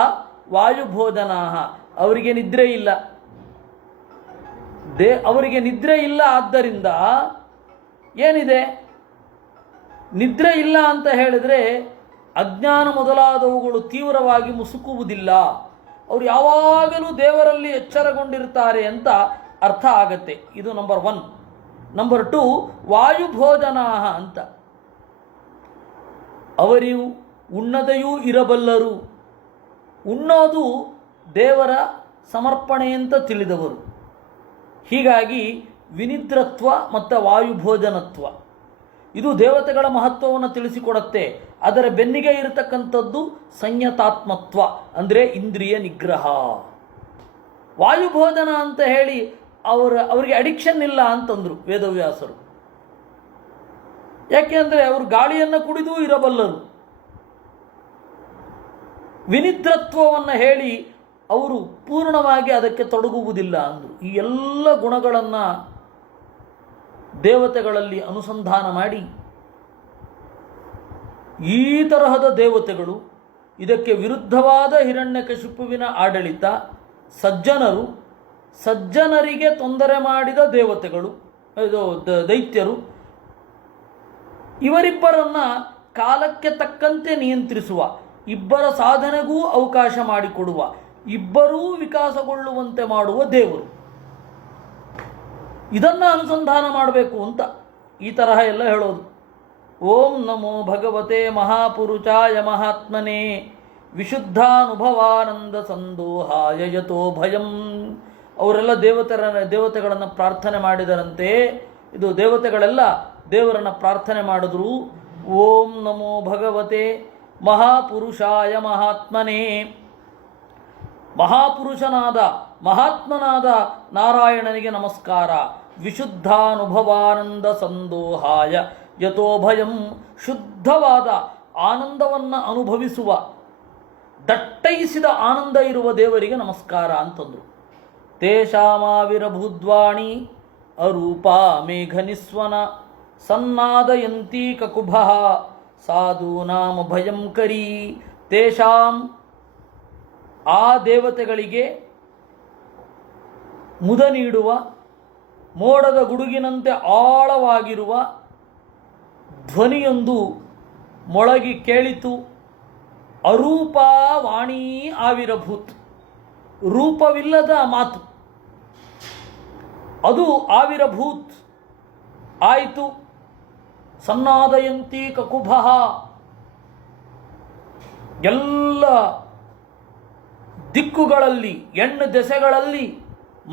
ವಾಯುಭೋಜನಾಹ, ಅವರಿಗೆ ನಿದ್ರೆ ಇಲ್ಲ. ಅವರಿಗೆ ನಿದ್ರೆ ಇಲ್ಲ. ಆದ್ದರಿಂದ ಏನಿದೆ? ನಿದ್ರೆ ಇಲ್ಲ ಅಂತ ಹೇಳಿದರೆ ಅಜ್ಞಾನ ಮೊದಲಾದವುಗಳು ತೀವ್ರವಾಗಿ ಮುಸುಕುವುದಿಲ್ಲ. ಅವರು ಯಾವಾಗಲೂ ದೇವರಲ್ಲಿ ಎಚ್ಚರಗೊಂಡಿರ್ತಾರೆ ಅಂತ ಅರ್ಥ ಆಗತ್ತೆ. ಇದು ನಂಬರ್ 1. ನಂಬರ್ 2, ವಾಯುಭೋಜನಾಹ ಅಂತ, ಅವರು ಉಣ್ಣದೆಯೂ ಇರಬಲ್ಲರು. ಉಣ್ಣೋದು ದೇವರ ಸಮರ್ಪಣೆ ಅಂತ ತಿಳಿದವರು. ಹೀಗಾಗಿ ವಿನಿದ್ರತ್ವ ಮತ್ತು ವಾಯುಭೋಜನತ್ವ ಇದು ದೇವತೆಗಳ ಮಹತ್ವವನ್ನು ತಿಳಿಸಿಕೊಡುತ್ತೆ. ಅದರ ಬೆನ್ನಿಗೆ ಇರತಕ್ಕಂಥದ್ದು ಸಂಯತಾತ್ಮತ್ವ, ಅಂದರೆ ಇಂದ್ರಿಯ ನಿಗ್ರಹ. ವಾಯುಭೋಜನ ಅಂತ ಹೇಳಿ ಅವರಿಗೆ ಅಡಿಕ್ಷನ್ ಇಲ್ಲ ಅಂತಂದರು ವೇದವ್ಯಾಸರು. ಯಾಕೆ ಅಂದರೆ ಅವರು ಗಾಳಿಯನ್ನು ಕುಡಿದೂ ಇರಬಲ್ಲರು. ವಿನಿದ್ರತ್ವವನ್ನು ಹೇಳಿ ಅವರು ಪೂರ್ಣವಾಗಿ ಅದಕ್ಕೆ ತೊಡಗುವುದಿಲ್ಲ ಅಂದರು. ಈ ಎಲ್ಲ ಗುಣಗಳನ್ನು ದೇವತೆಗಳಲ್ಲಿ ಅನುಸಂಧಾನ ಮಾಡಿ ಈ ತರಹದ ದೇವತೆಗಳು, ಇದಕ್ಕೆ ವಿರುದ್ಧವಾದ ಹಿರಣ್ಯಕಶಿಪುವಿನ ಆಡಳಿತ, ಸಜ್ಜನರಿಗೆ ತೊಂದರೆ ಮಾಡಿದ ದೇವತೆಗಳು, ಇದು ದೈತ್ಯರು, ಇವರಿಬ್ಬರನ್ನ ಕಾಲಕ್ಕೆ ತಕ್ಕಂತೆ ನಿಯಂತ್ರಿಸುವ, ಇಬ್ಬರ ಸಾಧನೆಗೂ ಅವಕಾಶ ಮಾಡಿಕೊಡುವ, ಇಬ್ಬರೂ ವಿಕಾಸಗೊಳ್ಳುವಂತೆ ಮಾಡುವ ದೇವರು. ಇದನ್ನು ಅನುಸಂಧಾನ ಮಾಡಬೇಕು ಅಂತ ಈ ತರಹ ಎಲ್ಲ ಹೇಳೋದು. ಓಂ ನಮೋ ಭಗವತೆ ಮಹಾಪುರುಷಾಯ ಮಹಾತ್ಮನೇ ವಿಶುದ್ಧಾನುಭವಾನಂದ ಸಂದೋಹಾಯ ಯತೋ ಭಯಂ. ಅವರೆಲ್ಲ ದೇವತೆಗಳನ್ನು ಪ್ರಾರ್ಥನೆ ಮಾಡಿದರಂತೆ. ಇದು ದೇವತೆಗಳೆಲ್ಲ ದೇವರನ್ನು ಪ್ರಾರ್ಥನೆ ಮಾಡಿದ್ರು. ಓಂ ನಮೋ ಭಗವತೆ ಮಹಾಪುರುಷಾಯ ಮಹಾತ್ಮನೇ, ಮಹಾಪುರುಷನಾದ ಮಹಾತ್ಮನಾದ ನಾರಾಯಣನಿಗೆ ನಮಸ್ಕಾರ. ವಿಶುದ್ಧಾನುಭವಾನಂದ ಸಂದೋಹಾಯ ಯತೋ ಭಯಂ, ಶುದ್ಧವಾದ ಆನಂದವನ್ನು ಅನುಭವಿಸುವ, ದಟ್ಟೈಸಿದ ಆನಂದ ಇರುವ ದೇವರಿಗೆ ನಮಸ್ಕಾರ ಅಂತಂದರು. ತೇಷಾಮಾವಿರಭೂದ್ವಾಣಿ ಅರೂಪಾ ಮೇಘನಿಸ್ವನ ಸನ್ನಾದಯಂತಿ ಕಕುಭಃ ಸಾಧೂನಾಮ ಭಯಂಕರೀ. ತೇಷಾಂ, ಆ ದೇವತೆಗಳಿಗೆ ಮುದ ನೀಡುವ, ಮೋಡದ ಗುಡುಗಿನಂತೆ ಆಳವಾಗಿರುವ ಧ್ವನಿಯೊಂದು ಮೊಳಗಿ ಕೇಳಿತು. ಅರೂಪಾ ವಾಣೀ ಆವಿರಭೂತ್, ರೂಪವಿಲ್ಲದ ಮಾತು ಅದು ಆವಿರಭೂತ್ ಆಯಿತು. ಸನ್ನಾದಯಂತಿ ಕಕುಭಃ, ಎಲ್ಲ ದಿಕ್ಕುಗಳಲ್ಲಿ, ಎಣ್ಣೆ ದೆಸೆಗಳಲ್ಲಿ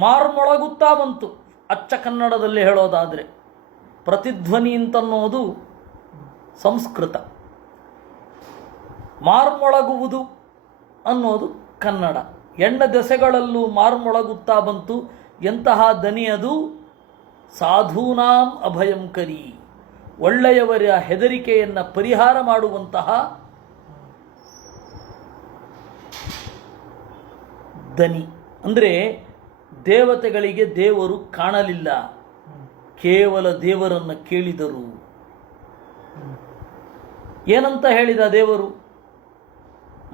ಮಾರ್ಮೊಳಗುತ್ತಾ ಬಂತು. ಅಚ್ಚ ಕನ್ನಡದಲ್ಲಿ ಹೇಳೋದಾದರೆ ಪ್ರತಿಧ್ವನಿ ಅಂತನ್ನೋದು ಸಂಸ್ಕೃತ, ಮಾರ್ಮೊಳಗುವುದು ಅನ್ನೋದು ಕನ್ನಡ. ಎಣ್ಣೆ ದೆಸೆಗಳಲ್ಲೂ ಮಾರ್ಮೊಳಗುತ್ತಾ ಬಂತು. ಎಂತಹ ದನಿ ಅದು! ಸಾಧೂನಾಂ ಅಭಯಂಕರಿ, ಒಳ್ಳೆಯವರ ಹೆದರಿಕೆಯನ್ನು ಪರಿಹಾರ ಮಾಡುವಂತಹ ದನಿ. ಅಂದರೆ ದೇವತೆಗಳಿಗೆ ದೇವರು ಕಾಣಲಿಲ್ಲ, ಕೇವಲ ದೇವರನ್ನು ಕೇಳಿದರು. ಏನಂತ ಹೇಳಿದ ದೇವರು?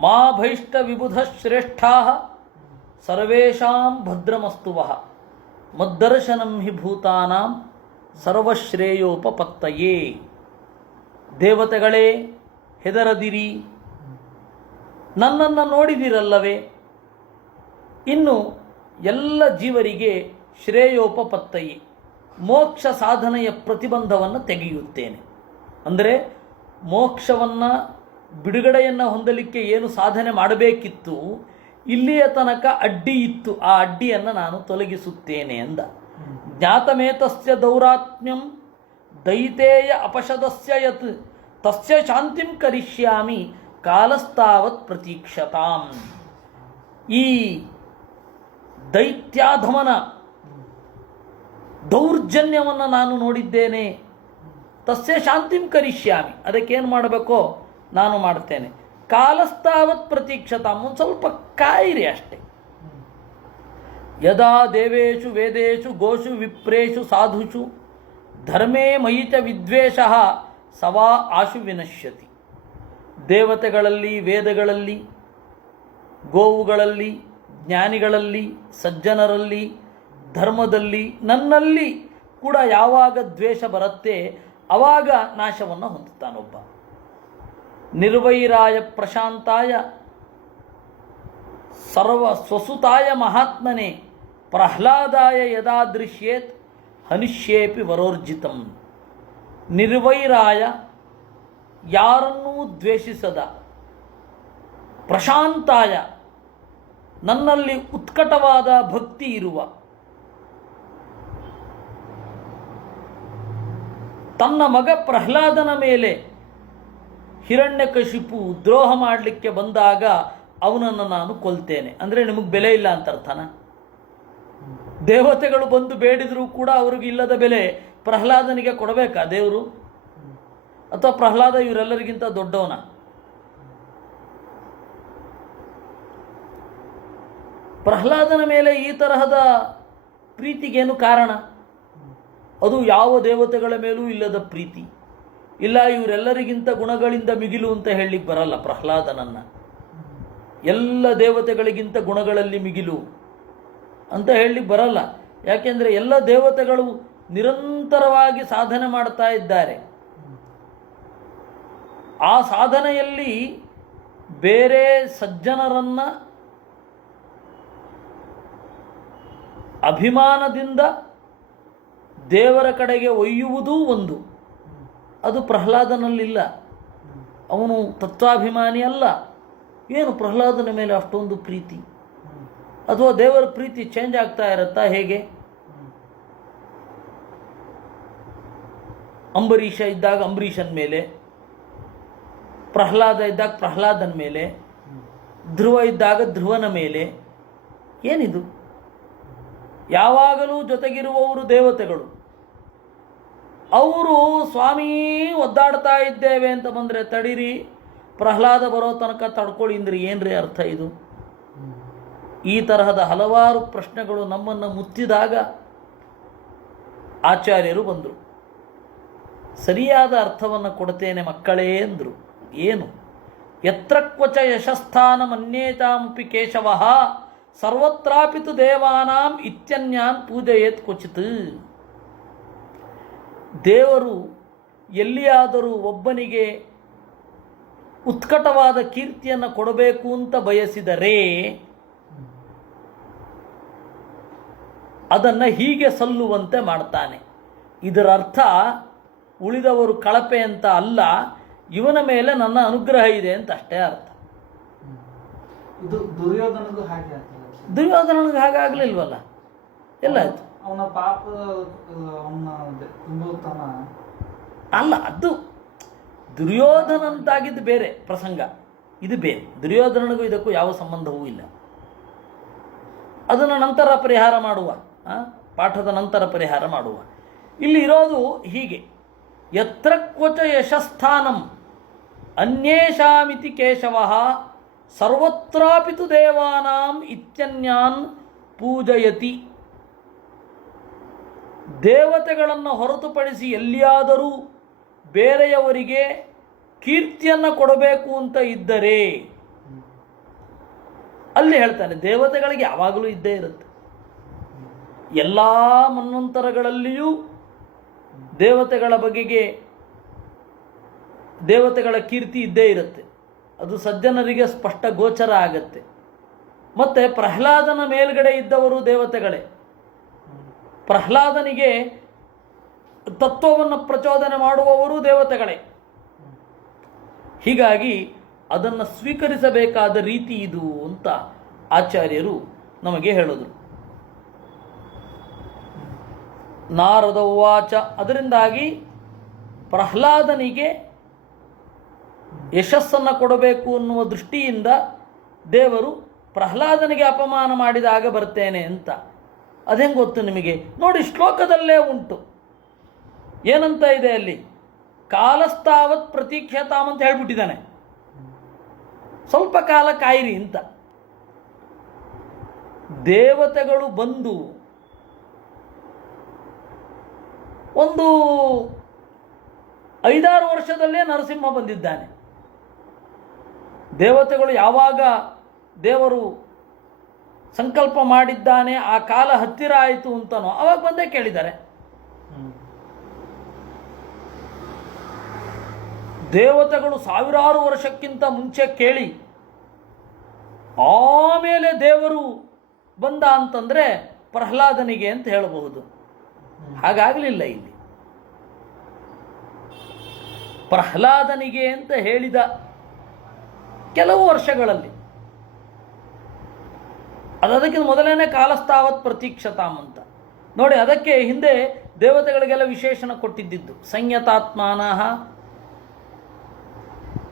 ಮಾ ಭೈಷ್ಟ ವಿಬುಧ ಶ್ರೇಷ್ಠಾ ಸರ್ವೇಷಾಂ ಭದ್ರಮಸ್ತುವಃ ಮದ್ದರ್ಶನಂ ಹಿ ಭೂತಾನಾಂ ಸರ್ವಶ್ರೇಯೋಪಪತ್ತಯೇ. ದೇವತೆಗಳೇ, ಹೆದರದಿರಿ, ನನ್ನನ್ನು ನೋಡಿದಿರಲ್ಲವೇ, ಇನ್ನು ಎಲ್ಲ ಜೀವರಿಗೆ ಶ್ರೇಯೋಪಪತ್ತಯೇ, ಮೋಕ್ಷ ಸಾಧನೆಯ ಪ್ರತಿಬಂಧವನ್ನು ತೆಗೆಯುತ್ತೇನೆ. ಅಂದರೆ ಮೋಕ್ಷವನ್ನು, ಬಿಡುಗಡೆಯನ್ನು ಹೊಂದಲಿಕ್ಕೆ ಏನು ಸಾಧನೆ ಮಾಡಬೇಕಿತ್ತು, ಇಲ್ಲಿಯ ತನಕ ಅಡ್ಡಿ ಇತ್ತು, ಆ ಅಡ್ಡಿಯನ್ನು ನಾನು ತೊಲಗಿಸುತ್ತೇನೆ ಅಂದ. ಜ್ಞಾತಮೇತಸ್ಯ ದೌರಾತ್ಮ್ಯಂ ದೈತೇಯ ಅಪಶದಸ್ಯ ಯತ್ ತಸ್ಯ ಶಾಂತಿಂ ಕರಿಷ್ಯಾಮಿ ಕಾಲಸ್ತಾವತ್ ಪ್ರತೀಕ್ಷತಾಂ. ಈ ದೈತ್ಯಾಧಮನ ದೌರ್ಜನ್ಯವನ್ನು ನಾನು ನೋಡಿದ್ದೇನೆ. ತಸ್ಯ ಶಾಂತಿಂ ಕರಿಷ್ಯಾಮಿ, ಅದಕ್ಕೇನು ಮಾಡಬೇಕೋ ನಾನು ಮಾಡ್ತೇನೆ. ಕಾಲಸ್ತಾವತ್ ಪ್ರತೀಕ್ಷತಾಂ, ಒಂದು ಸ್ವಲ್ಪ ಕಾಯಿರಿ ಅಷ್ಟೆ. ಯದಾ ದೇವೇಶು ವೇದೇಶು ಗೋಷು ವಿಪ್ರೇಷು ಸಾಧುಷು ಧರ್ಮೇ ಮಯಿ ಚ ವಿದ್ವೇಷಃ ಸವಾ ಆಶು ವಿನಶ್ಯತಿ. ದೇವತೆಗಳಲ್ಲಿ, ವೇದಗಳಲ್ಲಿ, ಗೋವುಗಳಲ್ಲಿ, ಜ್ಞಾನಿಗಳಲ್ಲಿ, ಸಜ್ಜನರಲ್ಲಿ, ಧರ್ಮದಲ್ಲಿ, ನನ್ನಲ್ಲಿ ಕೂಡ ಯಾವಾಗ ದ್ವೇಷ ಬರುತ್ತೆ ಆವಾಗ ನಾಶವನ್ನು ಹೊಂದುತ್ತಾನೊಬ್ಬ. ನಿರ್ವೈರಾಯ ಪ್ರಶಾಂತಾಯ ಸರ್ವ ಸ್ವಸುತಾಯ ಮಹಾತ್ಮನೆ ಪ್ರಹ್ಲಾದಾಯ ಯದಾ ದೃಶ್ಯೇತ್ ಹನಿಷ್ಯೇಪಿ ವರೋರ್ಜಿತಂ. ನಿರ್ವೈರಾಯ, ಯಾರನ್ನೂ ದ್ವೇಷಿಸದ, ಪ್ರಶಾಂತಾಯ, ನನ್ನಲ್ಲಿ ಉತ್ಕಟವಾದ ಭಕ್ತಿ ಇರುವ, ತನ್ನ ಮಗ ಪ್ರಹ್ಲಾದನ ಮೇಲೆ ಹಿರಣ್ಯಕಶಿಪು ದ್ರೋಹ ಮಾಡಲಿಕ್ಕೆ ಬಂದಾಗ ಅವನನ್ನು ನಾನು ಕೊಲ್ತೇನೆ. ಅಂದರೆ ನಿಮಗೆ ಬೆಲೆ ಇಲ್ಲ ಅಂತ ಅರ್ಥನ? ದೇವತೆಗಳು ಬಂದು ಬೇಡಿದರೂ ಕೂಡ ಅವ್ರಿಗೆ ಇಲ್ಲದ ಬೆಲೆ ಪ್ರಹ್ಲಾದನಿಗೆ ಕೊಡಬೇಕಾ ದೇವರು? ಅಥವಾ ಪ್ರಹ್ಲಾದ ಇವರೆಲ್ಲರಿಗಿಂತ ದೊಡ್ಡವನ? ಪ್ರಹ್ಲಾದನ ಮೇಲೆ ಈ ತರಹದ ಪ್ರೀತಿಗೇನು ಕಾರಣ? ಅದು ಯಾವ ದೇವತೆಗಳ ಮೇಲೂ ಇಲ್ಲದ ಪ್ರೀತಿ. ಇಲ್ಲ, ಇವರೆಲ್ಲರಿಗಿಂತ ಗುಣಗಳಿಂದ ಮಿಗಿಲು ಅಂತ ಹೇಳಲಿಕ್ಕೆ ಬರಲ್ಲ ಪ್ರಹ್ಲಾದನನ್ನು. ಎಲ್ಲ ದೇವತೆಗಳಿಗಿಂತ ಗುಣಗಳಲ್ಲಿ ಮಿಗಿಲು ಅಂತ ಹೇಳಲಿಕ್ಕೆ ಬರಲ್ಲ. ಯಾಕೆಂದರೆ ಎಲ್ಲ ದೇವತೆಗಳು ನಿರಂತರವಾಗಿ ಸಾಧನೆ ಮಾಡ್ತಾ ಇದ್ದಾರೆ. ಆ ಸಾಧನೆಯಲ್ಲಿ ಬೇರೆ ಸಜ್ಜನರನ್ನು ಅಭಿಮಾನದಿಂದ ದೇವರ ಕಡೆಗೆ ಒಯ್ಯುವುದೂ ಒಂದು. ಅದು ಪ್ರಹ್ಲಾದನಲ್ಲಿಲ್ಲ. ಅವನು ತತ್ವಾಭಿಮಾನಿ ಅಲ್ಲ. ಏನು ಪ್ರಹ್ಲಾದನ ಮೇಲೆ ಅಷ್ಟೊಂದು ಪ್ರೀತಿ? ಅಥವಾ ದೇವರ ಪ್ರೀತಿ ಚೇಂಜ್ ಆಗ್ತಾ ಇರುತ್ತಾ ಹೇಗೆ? ಅಂಬರೀಷ ಇದ್ದಾಗ ಅಂಬರೀಷನ ಮೇಲೆ, ಪ್ರಹ್ಲಾದ ಇದ್ದಾಗ ಪ್ರಹ್ಲಾದನ ಮೇಲೆ, ಧ್ರುವ ಇದ್ದಾಗ ಧ್ರುವನ ಮೇಲೆ. ಏನಿದು? ಯಾವಾಗಲೂ ಜೊತೆಗಿರುವವರು ದೇವತೆಗಳು. ಅವರು ಸ್ವಾಮಿ ಒದ್ದಾಡ್ತಾ ಇದ್ದೇವೆ ಅಂತ ಬಂದರೆ ತಡೀರಿ, ಪ್ರಹ್ಲಾದ ಬರೋ ತನಕ ತಡ್ಕೊಳ್ಳಿ ಅಂದ್ರೆ ಏನ್ರಿ ಅರ್ಥ ಇದು? ಈ ತರಹದ ಹಲವಾರು ಪ್ರಶ್ನೆಗಳು ನಮ್ಮನ್ನು ಮುತ್ತಿದಾಗ ಆಚಾರ್ಯರು ಬಂದರು. ಸರಿಯಾದ ಅರ್ಥವನ್ನು ಕೊಡ್ತೇನೆ ಮಕ್ಕಳೇ ಅಂದರು. ಏನು? ಯತ್ರ ಕ್ವಚ ಯಶಸ್ಥಾನಮನ್ಯೇತಾಮಪಿ ಕೇಶವಃ ಸರ್ವತ್ರಾಪಿತು ದೇವಾನಾಂ ಇತ್ಯನ್ಯಾನ್ ಪೂಜಯೇತ್ ಕ್ವಚಿತ್. ದೇವರು ಎಲ್ಲಿಯಾದರೂ ಒಬ್ಬನಿಗೆ ಉತ್ಕಟವಾದ ಕೀರ್ತಿಯನ್ನು ಕೊಡಬೇಕು ಅಂತ ಬಯಸಿದರೆ ಅದನ್ನು ಹೀಗೆ ಸಲ್ಲುವಂತೆ ಮಾಡ್ತಾನೆ. ಇದರ ಅರ್ಥ ಉಳಿದವರು ಕಳಪೆ ಅಂತ ಅಲ್ಲ, ಇವನ ಮೇಲೆ ನನ್ನ ಅನುಗ್ರಹ ಇದೆ ಅಂತ ಅಷ್ಟೇ ಅರ್ಥ. ಇದು ದುರ್ಯೋಧನಗೂ ಹಾಗೆ ಆಗ್ತದೆ. ದುರ್ಯೋಧನನಿಗೆ ಹಾಗಾಗಲಿಲ್ವಲ್ಲ, ಎಲ್ಲ ಆಯ್ತು. ಅವನ ಪಾಪ ಅವನ ತುಂಬುತ್ತಾನ ಅಲ್ಲ, ಅದು ದುರ್ಯೋಧನಂತಾಗಿದ್ದು ಬೇರೆ ಪ್ರಸಂಗ, ಇದು ಬೇರೆ. ದುರ್ಯೋಧನನಿಗೂ ಇದಕ್ಕೂ ಯಾವ ಸಂಬಂಧವೂ ಇಲ್ಲ. ಅದನ್ನು ನಂತರ ಪರಿಹಾರ ಮಾಡುವ, ಪಾಠದ ನಂತರ ಪರಿಹಾರ ಮಾಡುವ. ಇಲ್ಲಿ ಇರೋದು ಹೀಗೆ: ಯತ್ರ ಕ್ವಚ ಯಶಸ್ಥಾನಂ ಅನ್ಯೇಷಾಮಿತಿ ಕೇಶವಃ ಸರ್ವತ್ರಾಪಿತು ದೇವಾನಾಂ ಇತ್ಯನ್ಯಾನ್ ಪೂಜಯತಿ. ದೇವತೆಗಳನ್ನು ಹೊರತುಪಡಿಸಿ ಎಲ್ಲಿಯಾದರೂ ಬೇರೆಯವರಿಗೆ ಕೀರ್ತಿಯನ್ನು ಕೊಡಬೇಕು ಅಂತ ಇದ್ದರೆ ಅಲ್ಲಿ ಹೇಳ್ತಾನೆ ದೇವತೆಗಳಿಗೆ ಯಾವಾಗಲೂ ಇದ್ದೇ ಇರುತ್ತೆ. ಎಲ್ಲ ಮನ್ವಂತರಗಳಲ್ಲಿಯೂ ದೇವತೆಗಳ ಬಗೆಗೆ ದೇವತೆಗಳ ಕೀರ್ತಿ ಇದ್ದೇ ಇರುತ್ತೆ. ಅದು ಸಜ್ಜನರಿಗೆ ಸ್ಪಷ್ಟ ಗೋಚರ ಆಗತ್ತೆ. ಮತ್ತು ಪ್ರಹ್ಲಾದನ ಮೇಲ್ಗಡೆ ಇದ್ದವರು ದೇವತೆಗಳೇ. ಪ್ರಹ್ಲಾದನಿಗೆ ತತ್ವವನ್ನು ಪ್ರಚೋದನೆ ಮಾಡುವವರು ದೇವತೆಗಳೇ. ಹೀಗಾಗಿ ಅದನ್ನು ಸ್ವೀಕರಿಸಬೇಕಾದ ರೀತಿ ಇದು ಅಂತ ಆಚಾರ್ಯರು ನಮಗೆ ಹೇಳಿದರು. ನಾರದ ಉವಾಚ, ಅದರಿಂದಾಗಿ ಪ್ರಹ್ಲಾದನಿಗೆ ಯಶಸ್ಸನ್ನು ಕೊಡಬೇಕು ಅನ್ನುವ ದೃಷ್ಟಿಯಿಂದ ದೇವರು ಪ್ರಹ್ಲಾದನಿಗೆ ಅಪಮಾನ ಮಾಡಿದಾಗ ಬರ್ತೇನೆ ಅಂತ. ಅದೇಂಗೆ ಗೊತ್ತು ನಿಮಗೆ? ನೋಡಿ, ಶ್ಲೋಕದಲ್ಲೇ ಉಂಟು. ಏನಂತ ಇದೆ ಅಲ್ಲಿ? ಕಾಲಸ್ತಾವತ್ ಪ್ರತೀಕ್ಷತಾಂ ಅಂತ ಹೇಳ್ಬಿಟ್ಟಿದ್ದಾನೆ. ಸ್ವಲ್ಪ ಕಾಲ ಕಾಯಿರಿ ಅಂತ. ದೇವತೆಗಳು ಬಂದು ಒಂದು 5-6 ವರ್ಷದಲ್ಲೇ ನರಸಿಂಹ ಬಂದಿದ್ದಾನೆ. ದೇವತೆಗಳು ಯಾವಾಗ ದೇವರು ಸಂಕಲ್ಪ ಮಾಡಿದ್ದಾನೆ ಆ ಕಾಲ ಹತ್ತಿರ ಆಯಿತು ಅಂತನೋ ಅವಾಗ ಬಂದೇ ಕೇಳಿದ್ದಾರೆ. ದೇವತೆಗಳು 1000 ವರ್ಷಕ್ಕಿಂತ ಮುಂಚೆ ಕೇಳಿ ಆಮೇಲೆ ದೇವರು ಬಂದ ಅಂತಂದರೆ ಪ್ರಹ್ಲಾದನಿಗೆ ಅಂತ ಹೇಳಬಹುದು. ಹಾಗಾಗಲಿಲ್ಲ ಇಲ್ಲಿ. ಪ್ರಹ್ಲಾದನಿಗೆ ಅಂತ ಹೇಳಿದ ಕೆಲವು ವರ್ಷಗಳಲ್ಲಿ, ಅದಕ್ಕಿಂತ ಮೊದಲನೇ ಕಾಲಸ್ತಾವತ್ ಪ್ರತೀಕ್ಷತಾಂ ಅಂತ ನೋಡಿ. ಅದಕ್ಕೆ ಹಿಂದೆ ದೇವತೆಗಳಿಗೆಲ್ಲ ವಿಶೇಷಣ ಕೊಟ್ಟಿದ್ದಿದ್ದು ಸಂಯತಾತ್ಮಾನಃ,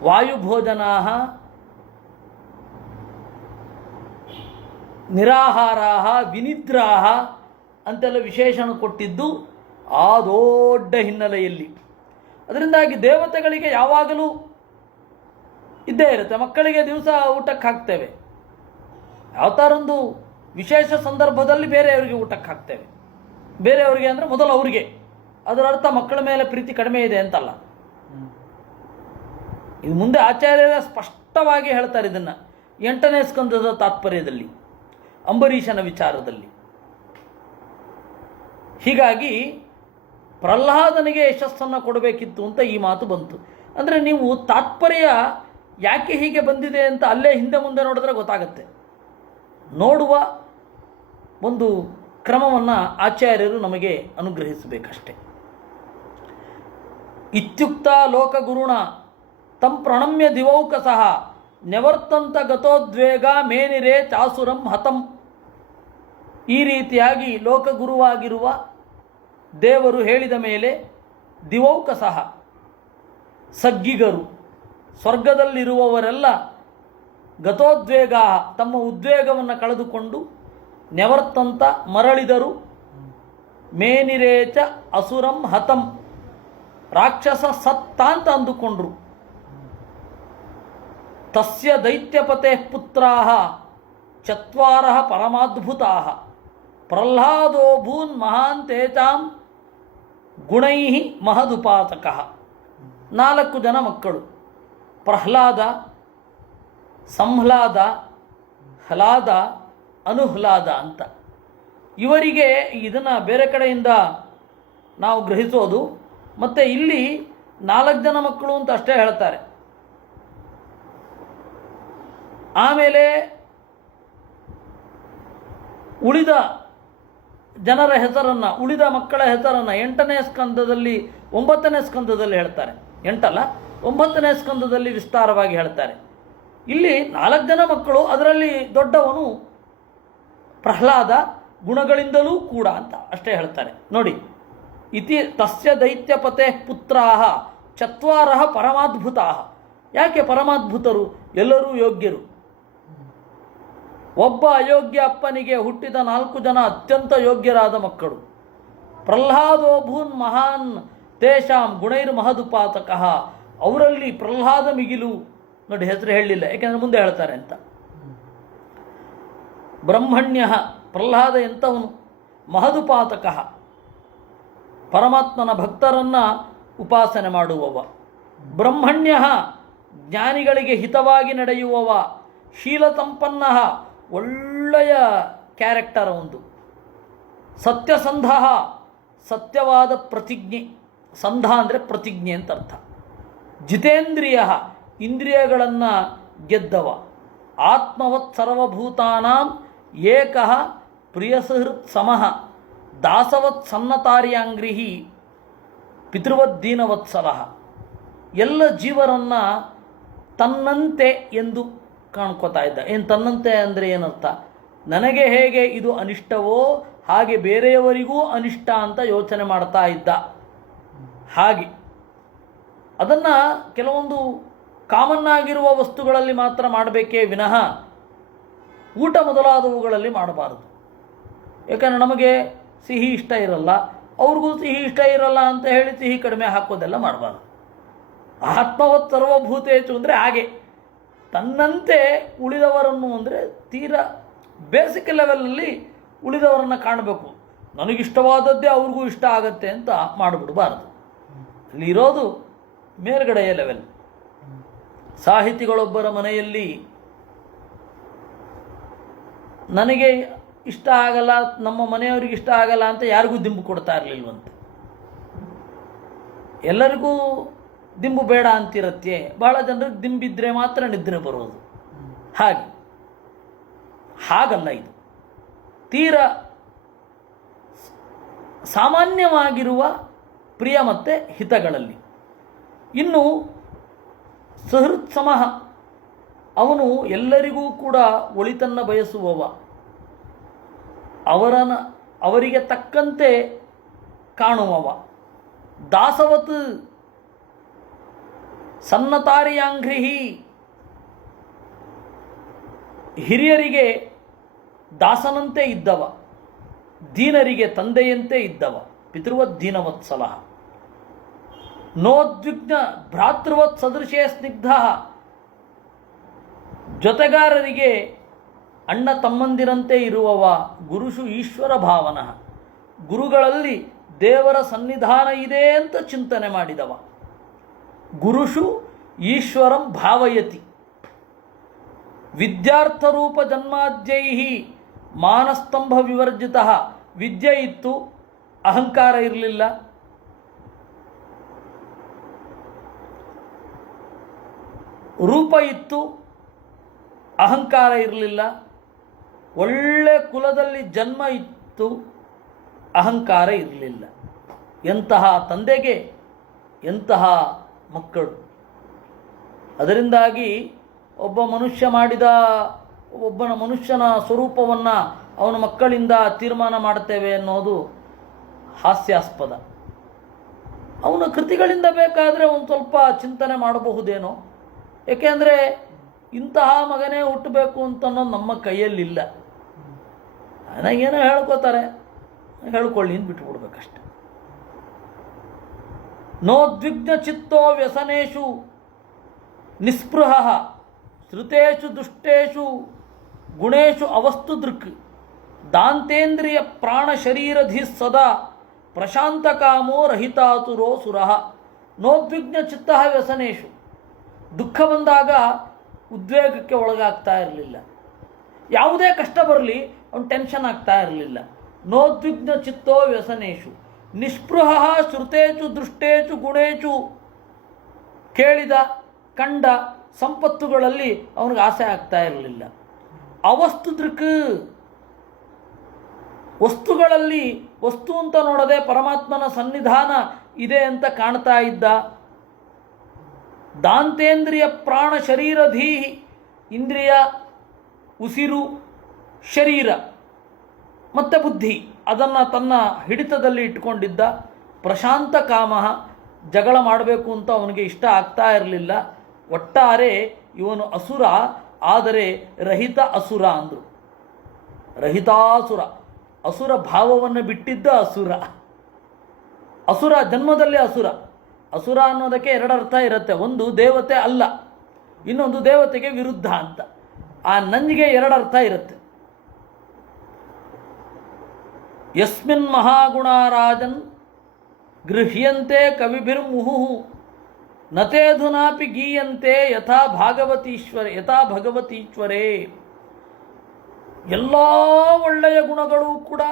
ವಾಯುಭೋಜನಾಃ, ನಿರಾಹಾರಾಃ, ವಿನಿದ್ರಾಃ ಅಂತೆಲ್ಲ ವಿಶೇಷಣ ಕೊಟ್ಟಿದ್ದು ಆ ದೊಡ್ಡ ಹಿನ್ನೆಲೆಯಲ್ಲಿ. ಅದರಿಂದಾಗಿ ದೇವತೆಗಳಿಗೆ ಯಾವಾಗಲೂ ಇದ್ದೇ ಇರುತ್ತೆ. ಮಕ್ಕಳಿಗೆ ದಿವಸ ಊಟಕ್ಕೆ ಹಾಕ್ತೇವೆ, ಯಾವ ಥರೊಂದು ವಿಶೇಷ ಸಂದರ್ಭದಲ್ಲಿ ಬೇರೆಯವರಿಗೆ ಊಟಕ್ಕೆ ಹಾಕ್ತೇವೆ. ಬೇರೆಯವರಿಗೆ ಅಂದರೆ ಮೊದಲು ಅವರಿಗೆ. ಅದರ ಅರ್ಥ ಮಕ್ಕಳ ಮೇಲೆ ಪ್ರೀತಿ ಕಡಿಮೆ ಇದೆ ಅಂತಲ್ಲ. ಇದು ಮುಂದೆ ಆಚಾರ್ಯರ ಸ್ಪಷ್ಟವಾಗಿ ಹೇಳ್ತಾರೆ ಇದನ್ನು 8ನೇ ಸ್ಕಂದದ ತಾತ್ಪರ್ಯದಲ್ಲಿ, ಅಂಬರೀಷನ ವಿಚಾರದಲ್ಲಿ. ಹೀಗಾಗಿ ಪ್ರಹ್ಲಾದನಿಗೆ ಯಶಸ್ಸನ್ನು ಕೊಡಬೇಕಿತ್ತು ಅಂತ ಈ ಮಾತು ಬಂತು. ಅಂದರೆ ನೀವು ತಾತ್ಪರ್ಯ ಯಾಕೆ ಹೀಗೆ ಬಂದಿದೆ ಅಂತ ಅಲ್ಲೇ ಹಿಂದೆ ಮುಂದೆ ನೋಡಿದ್ರೆ ಗೊತ್ತಾಗತ್ತೆ. ನೋಡುವ ಒಂದು ಕ್ರಮವನ್ನು ಆಚಾರ್ಯರು ನಮಗೆ ಅನುಗ್ರಹಿಸಬೇಕಷ್ಟೆ. ಇತ್ಯುಕ್ತ ಲೋಕಗುರುಣ ತಂ ಪ್ರಣಮ್ಯ ದಿವೌಕಸಃ ನೆವರ್ತಂತ ಗತೋದ್ವೇಗ ಮೇನಿರೇ ಚಾಸುರಂ ಹತಂ. ಈ ರೀತಿಯಾಗಿ ಲೋಕಗುರುವಾಗಿರುವ ದೇವರು ಹೇಳಿದ ಮೇಲೆ ದಿವೌಕಸಃ ಸಗ್ಗಿಗರು, ಸ್ವರ್ಗದಲ್ಲಿರುವವರೆಲ್ಲ ಗತೋದ್ವೇಗ ತಮ್ಮ ಉದ್ವೇಗವನ್ನು ಕಳೆದುಕೊಂಡು ನೆವರ್ತಂತ ಮರಳಿದರು. ಮೇನಿರೇಚ ಅಸುರಂ ಹತಂ ರಾಕ್ಷಸ ಸತ್ತ ಅಂತ ಅಂದುಕೊಂಡ್ರು. ತಸ್ಯ ದೈತ್ಯಪತೆ ಪುತ್ರಾಃ ಚತ್ವಾರಃ ಪರಮಾದ್ಭುತಾಃ ಪ್ರಹ್ಲಾದೋ ಭೂನ್ ಮಹಾನ್ ತೇಜಾಂ ಗುಣೈಃ ಮಹದುಪಾಸಕಃ. 4 ಜನ ಮಕ್ಕಳು, ಪ್ರಹ್ಲಾದ, ಸಂಹ್ಲಾದ, ಹ್ಲಾದ, ಅನುಹ್ಲಾದ ಅಂತ. ಇವರಿಗೆ ಇದನ್ನು ಬೇರೆ ಕಡೆಯಿಂದ ನಾವು ಗ್ರಹಿಸೋದು. ಮತ್ತು ಇಲ್ಲಿ 4 ಜನ ಮಕ್ಕಳು ಅಂತ ಅಷ್ಟೇ ಹೇಳ್ತಾರೆ. ಆಮೇಲೆ ಉಳಿದ ಜನರ ಹೆಸರನ್ನು, ಉಳಿದ ಮಕ್ಕಳ ಹೆಸರನ್ನು 8ನೇ ಸ್ಕಂದದಲ್ಲಿ 9ನೇ ಸ್ಕಂದದಲ್ಲಿ ಹೇಳ್ತಾರೆ. 8 ಅಲ್ಲ, 9ನೇ ಸ್ಕಂದದಲ್ಲಿ ವಿಸ್ತಾರವಾಗಿ ಹೇಳ್ತಾರೆ. ಇಲ್ಲಿ 4 ಜನ ಮಕ್ಕಳು, ಅದರಲ್ಲಿ ದೊಡ್ಡವನು ಪ್ರಹ್ಲಾದ, ಗುಣಗಳಿಂದಲೂ ಕೂಡ ಅಂತ ಅಷ್ಟೇ ಹೇಳ್ತಾರೆ. ನೋಡಿ, ಇತಿ ತಸ್ಯ ದೈತ್ಯಪತೆ ಪುತ್ರಾಃ ಚತ್ವಾರಃ ಪರಮಾದ್ಭುತಾಃ. ಯಾಕೆ ಪರಮಾದ್ಭುತರು? ಎಲ್ಲರೂ ಯೋಗ್ಯರು. ಒಬ್ಬ ಅಯೋಗ್ಯ ಅಪ್ಪನಿಗೆ ಹುಟ್ಟಿದ 4 ಜನ ಅತ್ಯಂತ ಯೋಗ್ಯರಾದ ಮಕ್ಕಳು. ಪ್ರಹ್ಲಾದೋ ಭೂನ್ ಮಹಾನ್ ತೇಷಾಂ ಗುಣೈರ್ ಮಹದುಪಾತಕಃ. ಅವರಲ್ಲಿ ಪ್ರಹ್ಲಾದ ಮಿಗಿಲು. ನೋಡಿ, ಹೆಸರು ಹೇಳಲಿಲ್ಲ, ಯಾಕೆಂದರೆ ಮುಂದೆ ಹೇಳ್ತಾರೆ ಅಂತ. ಬ್ರಹ್ಮಣ್ಯ, ಪ್ರಹ್ಲಾದ ಎಂಥವನು? ಮಹದುಪಾತಕಃ, ಪರಮಾತ್ಮನ ಭಕ್ತರನ್ನು ಉಪಾಸನೆ ಮಾಡುವವ. ಬ್ರಹ್ಮಣ್ಯ, ಜ್ಞಾನಿಗಳಿಗೆ ಹಿತವಾಗಿ ನಡೆಯುವವ. ಶೀಲ ಸಂಪನ್ನ, ಒಳ್ಳೆಯ ಕ್ಯಾರೆಕ್ಟರ್ ಒಂದು. ಸತ್ಯಸಂಧ, ಸತ್ಯವಾದ ಪ್ರತಿಜ್ಞೆ. ಸಂಧ ಅಂದರೆ ಪ್ರತಿಜ್ಞೆ ಅಂತ ಅರ್ಥ. ಜಿತೇಂದ್ರಿಯ, ಇಂದ್ರಿಯಗಳನ್ನು ಗೆದ್ದವ. ಆತ್ಮವತ್ ಸರ್ವಭೂತಾನಾಂ ಏಕಃ ಪ್ರಿಯಸುಹೃತ್ ಸಮಃ ದಾಸವತ್ ಸನ್ನತಾರ್ಯಾಂಗ್ರಿಹಿ ಪಿತೃವತ್ ದೀನವತ್ಸಲಃ. ಎಲ್ಲ ಜೀವರನ್ನು ತನ್ನಂತೆ ಎಂದು ಕಾಣ್ಕೋತಾ ಇದ್ದ. ಏನು ತನ್ನಂತೆ ಅಂದರೆ ಏನರ್ಥ? ನನಗೆ ಹೇಗೆ ಇದು ಅನಿಷ್ಟವೋ ಹಾಗೆ ಬೇರೆಯವರಿಗೂ ಅನಿಷ್ಟ ಅಂತ ಯೋಚನೆ ಮಾಡ್ತಾ ಇದ್ದ. ಹಾಗೆ ಅದನ್ನು ಕೆಲವೊಂದು ಕಾಮನ್ ಆಗಿರುವ ವಸ್ತುಗಳಲ್ಲಿ ಮಾತ್ರ ಮಾಡಬೇಕೇ ವಿನಃ ಊಟ ಮೊದಲಾದವುಗಳಲ್ಲಿ ಮಾಡಬಾರದು. ಯಾಕಂದರೆ ನಮಗೆ ಸಿಹಿ ಇಷ್ಟ ಇರಲ್ಲ, ಅವ್ರಿಗೂ ಸಿಹಿ ಇಷ್ಟ ಇರಲ್ಲ ಅಂತ ಹೇಳಿ ಸಿಹಿ ಕಡಿಮೆ ಹಾಕೋದೆಲ್ಲ ಮಾಡಬಾರ್ದು. ಆತ್ಮವತ್ ಸರ್ವಭೂತೇಚು ಅಂದರೆ ಹಾಗೆ ತನ್ನಂತೆ ಉಳಿದವರನ್ನು, ಅಂದರೆ ತೀರಾ ಬೇಸಿಕ್ ಲೆವೆಲಲ್ಲಿ ಉಳಿದವರನ್ನು ಕಾಣಬೇಕು. ನನಗಿಷ್ಟವಾದದ್ದೇ ಅವ್ರಿಗೂ ಇಷ್ಟ ಆಗತ್ತೆ ಅಂತ ಮಾಡಿಬಿಡಬಾರ್ದು. ಅಲ್ಲಿ ಇರೋದು ಮೇಲ್ಗಡೆಯ ಲೆವೆಲ್. ಸಾಹಿತಿಗಳೊಬ್ಬರ ಮನೆಯಲ್ಲಿ ನನಗೆ ಇಷ್ಟ ಆಗಲ್ಲ, ನಮ್ಮ ಮನೆಯವರಿಗೆ ಇಷ್ಟ ಆಗಲ್ಲ ಅಂತ ಯಾರಿಗೂ ದಿಂಬು ಕೊಡ್ತಾ ಇರಲಿಲ್ವಂತೆ. ಎಲ್ಲರಿಗೂ ದಿಂಬು ಬೇಡ ಅಂತಿರತ್ತೆ. ಬಹಳ ಜನರಿಗೆ ದಿಂಬಿದ್ರೆ ಮಾತ್ರ ನಿದ್ರೆ ಬರೋದು. ಹಾಗಲ್ಲ ಇದು. ತೀರ ಸಾಮಾನ್ಯವಾಗಿರುವ ಪ್ರಿಯ ಮತ್ತು ಹಿತಗಳಲ್ಲಿ. ಇನ್ನು ಸುಹೃತ್ ಸಮಃ, ಅವನು ಎಲ್ಲರಿಗೂ ಕೂಡ ಒಳಿತನ್ನು ಬಯಸುವವ. ಅವರಿಗೆ ತಕ್ಕಂತೆ ಕಾಣುವವ. ದಾಸವತ್ ಸನ್ನತಾರ್ಯಾಂಘ್ರಿಹಿ, ಹಿರಿಯರಿಗೆ ದಾಸನಂತೆ ಇದ್ದವ, ದೀನರಿಗೆ ತಂದೆಯಂತೆ ಇದ್ದವ. ಪಿತೃವತ್ ದೀನವತ್ಸಲಃ. ನೋದ್ವಿಗ್ನ ಭ್ರಾತೃವತ್ ಸದೃಶೇ ಸ್ನಿಗ್ಧ, ಜೊತೆಗಾರರಿಗೆ ಅಣ್ಣ ತಮ್ಮಂದಿರಂತೆ ಇರುವವ. ಗುರುಷು ಈಶ್ವರ ಭಾವನಃ, ಗುರುಗಳಲ್ಲಿ ದೇವರ ಸನ್ನಿಧಾನ ಇದೆ ಅಂತ ಚಿಂತನೆ ಮಾಡಿದವ. ಗುರುಷು ಈಶ್ವರಂ ಭಾವಯತಿ. ವಿದ್ಯಾರ್ಥರೂಪ ಜನ್ಮಾದ್ಯೈಹಿ ಮಾನಸ್ತಂಭ ವಿವರ್ಜಿತ. ವಿದ್ಯೆ ಇತ್ತು, ಅಹಂಕಾರ ಇರಲಿಲ್ಲ. ರೂಪ ಇತ್ತು, ಅಹಂಕಾರ ಇರಲಿಲ್ಲ. ಒಳ್ಳೆ ಕುಲದಲ್ಲಿ ಜನ್ಮ ಇತ್ತು, ಅಹಂಕಾರ ಇರಲಿಲ್ಲ. ಎಂತಹ ತಂದೆಗೆ ಎಂತಹ ಮಕ್ಕಳು. ಅದರಿಂದಾಗಿ ಒಬ್ಬನ ಮನುಷ್ಯನ ಸ್ವರೂಪವನ್ನು ಅವನ ಮಕ್ಕಳಿಂದ ತೀರ್ಮಾನ ಮಾಡುತ್ತೇವೆ ಅನ್ನೋದು ಹಾಸ್ಯಾಸ್ಪದ. ಅವನ ಕೃತಿಗಳಿಂದ ಬೇಕಾದರೆ ಒಂದು ಸ್ವಲ್ಪ ಚಿಂತನೆ ಮಾಡಬಹುದೇನೋ. ಏಕೆಂದರೆ ಇಂತಹ ಮಗನೇ ಹುಟ್ಟಬೇಕು ಅಂತನ್ನೋದು ನಮ್ಮ ಕೈಯಲ್ಲಿಲ್ಲ. ಏನೋ ಹೇಳ್ಕೋತಾರೆ, ಹೇಳ್ಕೊಳ್ಳಿ ಅಂತ ಬಿಟ್ಟುಬಿಡ್ಬೇಕಷ್ಟೆ. ನೋದ್ವಿಗ್ನ ಚಿತ್ತೋ ವ್ಯಸನೇಶು ನಿಸ್ಪೃಹ ಶ್ರುತೇಶು ದುಷ್ಟೇಶು ಗುಣೇಶು ಅವಸ್ತು ದೃಕ್ ದಾಂತೇಂದ್ರಿಯ ಪ್ರಾಣ ಶರೀರಧಿ ಸದಾ ಪ್ರಶಾಂತ ಕಾಮೋ ರಹಿತಾತುರೋ ಸುರಃ. ನೋದ್ವಿಗ್ನ ಚಿತ್ತ ವ್ಯಸನೇಶು, ದುಃಖ ಬಂದಾಗ ಉದ್ವೇಗಕ್ಕೆ ಒಳಗಾಗ್ತಾ ಇರಲಿಲ್ಲ. ಯಾವುದೇ ಕಷ್ಟ ಬರಲಿ ಅವನು ಟೆನ್ಷನ್ ಆಗ್ತಾ ಇರಲಿಲ್ಲ. ನೋದ್ವಿಗ್ನ ಚಿತ್ತೋ ವ್ಯಸನೇಶು ನಿಸ್ಪೃಹ ಶ್ರುತೇಚು ದೃಷ್ಟೇಚು ಗುಣೇಚು. ಕೇಳಿದ ಕಂಡ ಸಂಪತ್ತುಗಳಲ್ಲಿ ಅವನಿಗೆ ಆಸೆ ಆಗ್ತಾ ಇರಲಿಲ್ಲ. ಅವಸ್ತು ದೃಕ್, ವಸ್ತುಗಳಲ್ಲಿ ವಸ್ತು ಅಂತ ನೋಡದೆ ಪರಮಾತ್ಮನ ಸನ್ನಿಧಾನ ಇದೆ ಅಂತ ಕಾಣ್ತಾ ಇದ್ದ. ದಾಂತೇಂದ್ರಿಯ ಪ್ರಾಣ ಶರೀರಧೀಹಿ, ಇಂದ್ರಿಯ, ಉಸಿರು, ಶರೀರ ಮತ್ತು ಬುದ್ಧಿ ಅದನ್ನು ತನ್ನ ಹಿಡಿತದಲ್ಲಿ ಇಟ್ಟುಕೊಂಡಿದ್ದ. ಪ್ರಶಾಂತ ಕಾಮ, ಜಗಳ ಮಾಡಬೇಕು ಅಂತ ಅವನಿಗೆ ಇಷ್ಟ ಆಗ್ತಾ ಇರಲಿಲ್ಲ. ಒಟ್ಟಾರೆ ಇವನು ಅಸುರ, ಆದರೆ ರಹಿತ ಅಸುರ ಅಂದರು. ರಹಿತಾಸುರ, ಅಸುರ ಭಾವವನ್ನು ಬಿಟ್ಟಿದ್ದ ಅಸುರ. ಅಸುರ ಜನ್ಮದಲ್ಲಿ ಅಸುರ. ಅಸುರ ಅನ್ನೋದಕ್ಕೆ ಎರಡು ಅರ್ಥ ಇರುತ್ತೆ. ಒಂದು ದೇವತೆ ಅಲ್ಲ, ಇನ್ನೊಂದು ದೇವತೆಗೆ ವಿರುದ್ಧ ಅಂತ. ಆ ನಂಜಿಗೆ ಎರಡು ಅರ್ಥ ಇರುತ್ತೆ. ಯಸ್ಮಿನ್ ಮಹಾಗುಣಾರಾಜನ್ ಗೃಹ್ಯಂತೆ ಕವಿಭಿರ್ಮುಹು ನತೇಧುನಾಪಿ ಗೀಯಂತೆ ಯಥಾ ಭಗವತೀಶ್ವರೇ. ಎಲ್ಲ ಒಳ್ಳೆಯ ಗುಣಗಳು ಕೂಡ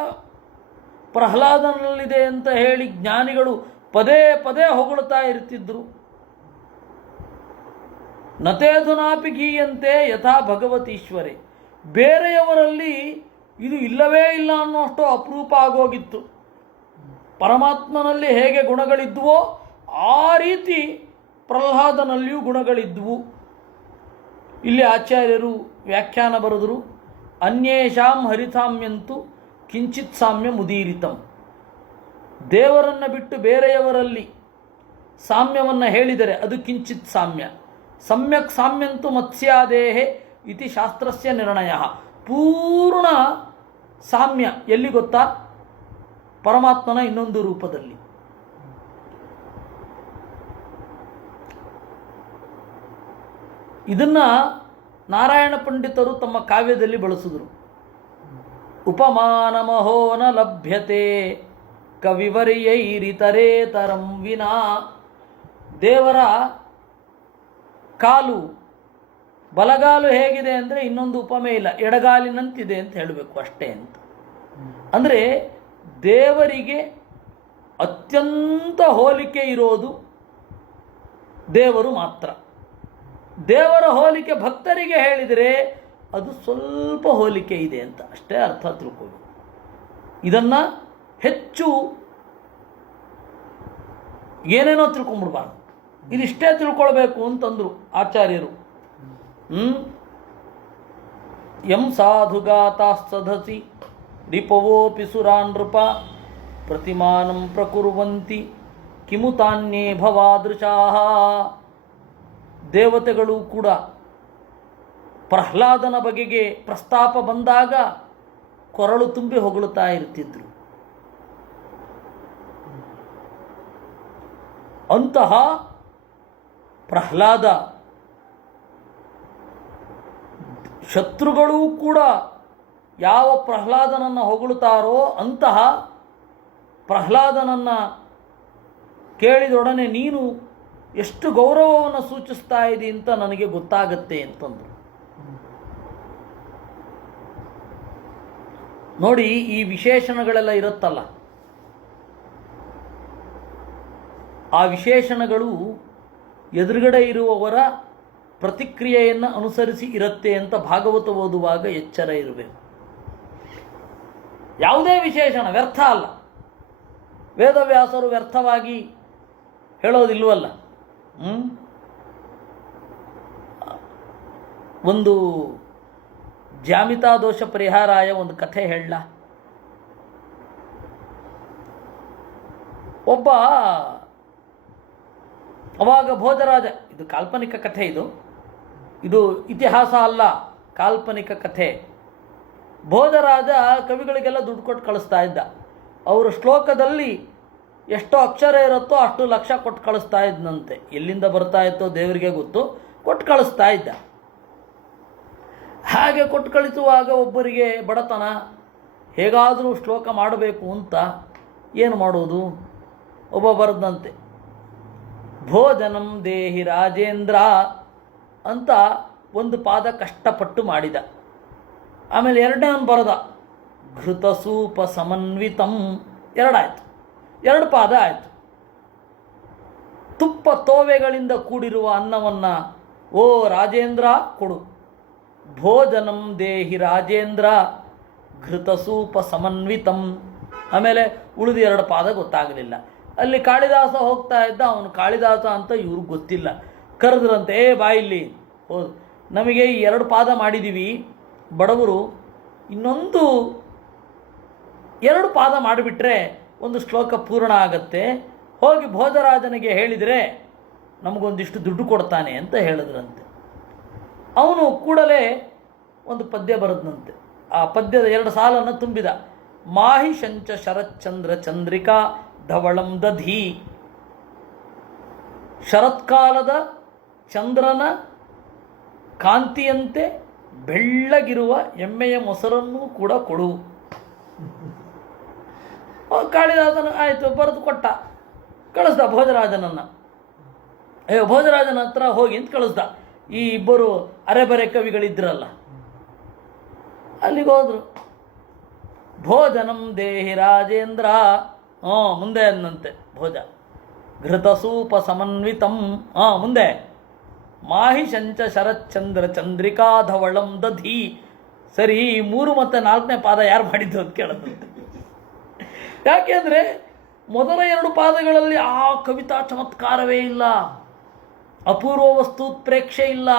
ಪ್ರಹ್ಲಾದನಲ್ಲಿದೆ ಅಂತ ಹೇಳಿ ಜ್ಞಾನಿಗಳು ಪದೇ ಪದೇ ಹೊಗಳುತ್ತಾ ಇರ್ತಿದ್ರು. ನತೇಧುನಾಪಿ ಗೀಯಂತೆ ಯಥಾ ಭಗವತೀಶ್ವರೇ, ಬೇರೆಯವರಲ್ಲಿ ಇದು ಇಲ್ಲವೇ ಇಲ್ಲ ಅನ್ನೋಷ್ಟು ಅಪರೂಪ ಆಗೋಗಿತ್ತು. ಪರಮಾತ್ಮನಲ್ಲಿ ಹೇಗೆ ಗುಣಗಳಿದ್ದುವೋ ಆ ರೀತಿ ಪ್ರಹ್ಲಾದನಲ್ಲಿಯೂ ಗುಣಗಳಿದ್ವು. ಇಲ್ಲಿ ಆಚಾರ್ಯರು ವ್ಯಾಖ್ಯಾನ ಬರೆದರು, ಅನ್ಯೇಷಾಂ ಹರಿತಾಮ್ಯಂತೂ ಕಿಂಚಿತ್ ಸಾಮ್ಯ ಮುದೀರಿತಂ. ದೇವರನ್ನು ಬಿಟ್ಟು ಬೇರೆಯವರಲ್ಲಿ ಸಾಮ್ಯವನ್ನು ಹೇಳಿದರೆ ಅದು ಕಿಂಚಿತ್ ಸಾಮ್ಯ. ಸಮ್ಯಕ್ ಸಾಮ್ಯಂತೂ ಮತ್ಸ್ಯಾದೇಹೆ ಇತಿ ಶಾಸ್ತ್ರಸ್ಯ ನಿರ್ಣಯ. ಪೂರ್ಣ ಸಾಮ್ಯ ಎಲ್ಲಿ ಗೊತ್ತಾ? ಪರಮಾತ್ಮನ ಇನ್ನೊಂದು ರೂಪದಲ್ಲಿ. ಇದನ್ನ ನಾರಾಯಣ ಪಂಡಿತರು ತಮ್ಮ ಕಾವ್ಯದಲ್ಲಿ ಬಳಸಿದರು. ಉಪಮಾನಮಹೋ ನ ಲಭ್ಯತೆ ಕವಿವರ್ಯೈರಿತರೇತರಂ ವಿನಾ. ದೇವರ ಕಾಲು ಬಲಗಾಲು ಹೇಗಿದೆ ಅಂದರೆ ಇನ್ನೊಂದು ಉಪಮೆ ಇಲ್ಲ, ಎಡಗಾಲಿನಂತಿದೆ ಅಂತ ಹೇಳಬೇಕು ಅಷ್ಟೇ ಅಂತ. ಅಂದರೆ ದೇವರಿಗೆ ಅತ್ಯಂತ ಹೋಲಿಕೆ ಇರೋದು ದೇವರು ಮಾತ್ರ. ದೇವರ ಹೋಲಿಕೆ ಭಕ್ತರಿಗೆ ಹೇಳಿದರೆ ಅದು ಸ್ವಲ್ಪ ಹೋಲಿಕೆ ಇದೆ ಅಂತ ಅಷ್ಟೇ ಅರ್ಥ ತಿಳ್ಕೊಳ್ಳಿ. ಇದನ್ನು ಹೆಚ್ಚು ಏನೇನೋ ತಿಳ್ಕೊಂಬಿಡ್ಬಾರ್ದು, ಇದಿಷ್ಟೇ ತಿಳ್ಕೊಳ್ಬೇಕು ಅಂತಂದರು ಆಚಾರ್ಯರು. ಯಂ ಸಾಧುಗಾತಾಸ್ತಧಸಿ ರಿಪವೋಪಿ ಸುರಾನ್ ನೃಪ ಪ್ರತಿಮಾನಂ ಪ್ರಕುರ್ವಂತಿ ಕಿಮು ತಾನ್ಯೇ ಭವಾದೃಶಾಃ. ದೇವತೆಗಳು ಕೂಡ ಪ್ರಹ್ಲಾದನ ಬಗೆಗೆ ಪ್ರಸ್ತಾಪ ಬಂದಾಗ ಕೊರಳು ತುಂಬಿ ಹೊಗಳುತ್ತಾ ಇರ್ತಿದ್ರು. ಅಂತಹ ಪ್ರಹ್ಲಾದ ಶತ್ರುಗಳೂ ಕೂಡ ಯಾವ ಪ್ರಹ್ಲಾದನನ್ನು ಹೊಗಳುತ್ತಾರೋ ಅಂತಹ ಪ್ರಹ್ಲಾದನನ್ನು ಕೇಳಿದೊಡನೆ ನೀನು ಎಷ್ಟು ಗೌರವವನ್ನು ಸೂಚಿಸ್ತಾ ಇದ್ದೀ ಅಂತ ನನಗೆ ಗೊತ್ತಾಗತ್ತೆ ಅಂತಂದರು. ನೋಡಿ, ಈ ವಿಶೇಷಣಗಳೆಲ್ಲ ಇರುತ್ತಲ್ಲ, ಆ ವಿಶೇಷಣಗಳು ಎದುರುಗಡೆ ಇರುವವರ ಪ್ರತಿಕ್ರಿಯೆಯನ್ನು ಅನುಸರಿಸಿ ಇರುತ್ತೆ ಅಂತ ಭಾಗವತ ಓದುವಾಗ ಎಚ್ಚರ ಇರಬೇಕು. ಯಾವುದೇ ವಿಶೇಷಣ ವ್ಯರ್ಥ ಅಲ್ಲ. ವೇದವ್ಯಾಸರು ವ್ಯರ್ಥವಾಗಿ ಹೇಳೋದಿಲ್ವಲ್ಲ. ಒಂದು ಜಾಮಿತಾ ದೋಷ ಪರಿಹಾರಾಯ ಒಂದು ಕಥೆ ಹೇಳಲ್ಲ. ಒಬ್ಬ ಅವಾಗ ಭೋಜರಾಜ, ಇದು ಕಾಲ್ಪನಿಕ ಕಥೆ, ಇದು ಇತಿಹಾಸ ಅಲ್ಲ, ಕಾಲ್ಪನಿಕ ಕಥೆ. ಭೋಜರಾಜ ಕವಿಗಳಿಗೆಲ್ಲ ದುಡ್ಡು ಕೊಟ್ಟು ಕಳಿಸ್ತಾ ಇದ್ದ. ಅವರು ಶ್ಲೋಕದಲ್ಲಿ ಎಷ್ಟೋ ಅಕ್ಷರ ಇರುತ್ತೋ ಅಷ್ಟು ಲಕ್ಷ ಕೊಟ್ಟು ಕಳಿಸ್ತಾ ಇದ್ದಂತೆ. ಎಲ್ಲಿಂದ ಬರ್ತಾ ಇತ್ತೋ ದೇವರಿಗೆ ಗೊತ್ತು, ಕೊಟ್ಟು ಕಳಿಸ್ತಾ ಇದ್ದ. ಹಾಗೆ ಕೊಟ್ಟು ಕಳಿಸುವಾಗ ಒಬ್ಬರಿಗೆ ಬಡತನ, ಹೇಗಾದರೂ ಶ್ಲೋಕ ಮಾಡಬೇಕು ಅಂತ ಏನು ಮಾಡೋದು? ಒಬ್ಬ ಬರೆದಂತೆ, ಭೋಜನಂ ದೇಹಿ ರಾಜೇಂದ್ರ ಅಂತ ಒಂದು ಪಾದ ಕಷ್ಟಪಟ್ಟು ಮಾಡಿದ. ಆಮೇಲೆ ಎರಡನೇವನು ಬರೆದ, ಘೃತಸೂಪ ಸಮನ್ವಿತಂ, ಎರಡಾಯಿತು, ಎರಡು ಪಾದ ಆಯಿತು. ತುಪ್ಪ ತೋವೆಗಳಿಂದ ಕೂಡಿರುವ ಅನ್ನವನ್ನು ಓ ರಾಜೇಂದ್ರ ಕೊಡು. ಭೋಜನಂ ದೇಹಿ ರಾಜೇಂದ್ರ ಘೃತಸೂಪ ಸಮನ್ವಿತಂ. ಆಮೇಲೆ ಉಳಿದು ಎರಡು ಪಾದ ಗೊತ್ತಾಗಲಿಲ್ಲ. ಅಲ್ಲಿ ಕಾಳಿದಾಸ ಹೋಗ್ತಾ ಇದ್ದ, ಅವನು ಕಾಳಿದಾಸ ಅಂತ ಇವ್ರಿಗೆ ಗೊತ್ತಿಲ್ಲ. ಕರೆದ್ರಂತೆ, ಬಾಯಿಲ್ಲಿ ಹೌದು, ನಮಗೆ ಈ ಎರಡು ಪಾದ ಮಾಡಿದ್ದೀವಿ, ಬಡವರು, ಇನ್ನೊಂದು ಎರಡು ಪಾದ ಮಾಡಿಬಿಟ್ರೆ ಒಂದು ಶ್ಲೋಕ ಪೂರ್ಣ ಆಗತ್ತೆ, ಹೋಗಿ ಭೋಜರಾಜನಿಗೆ ಹೇಳಿದರೆ ನಮಗೊಂದಿಷ್ಟು ದುಡ್ಡು ಕೊಡ್ತಾನೆ ಅಂತ ಹೇಳಿದ್ರಂತೆ. ಅವನು ಕೂಡಲೇ ಒಂದು ಪದ್ಯ ಬರೆದನಂತೆ. ಆ ಪದ್ಯದ ಎರಡು ಸಾಲನ್ನು ತುಂಬಿದ. ಮಾಹಿ ಶಂಚ ಶರತ್ಚಂದ್ರ ಚಂದ್ರಿಕಾ ಧವಳಂ ದಧಿ. ಶರತ್ಕಾಲದ ಚಂದ್ರನ ಕಾಂತಿಯಂತೆ ಬೆಳ್ಳಗಿರುವ ಎಮ್ಮೆಯ ಮೊಸರನ್ನು ಕೂಡ ಕೊಡು. ಕಾಳಿದಾಸನ ಆಯಿತು, ಬರೆದು ಕೊಟ್ಟ, ಕಳಿಸ್ದ ಭೋಜರಾಜನನ್ನು. ಭೋಜರಾಜನ ಹತ್ರ ಹೋಗಿ ಅಂತ ಕಳಿಸ್ದ. ಈ ಇಬ್ಬರು ಅರೆಬರೆ ಕವಿಗಳಿದ್ರಲ್ಲ, ಅಲ್ಲಿಗೆ ಹೋದರು. ಭೋಜನಂ ದೇಹಿ ರಾಜೇಂದ್ರ. ಮುಂದೆ ಅಂದಂತೆ ಭೋಜ. ಘೃತಸೂಪ ಸಮನ್ವಿತಂ. ಮುಂದೆ ಮಾಹಿಷಂಚ ಶರಚ್ಚಂದ್ರ ಚಂದ್ರಿಕಾಧವಳಂ ದಧಿ. ಸರಿ, 3 ಮತ್ತು 4ನೇ ಪಾದ ಯಾರು ಮಾಡಿದ್ದು ಅಂತ ಕೇಳಿದಂತೆ. ಯಾಕೆಂದರೆ ಮೊದಲ 2 ಪಾದಗಳಲ್ಲಿ ಆ ಕವಿತಾ ಚಮತ್ಕಾರವೇ ಇಲ್ಲ, ಅಪೂರ್ವ ವಸ್ತುತ್ಪ್ರೇಕ್ಷೆ ಇಲ್ಲ,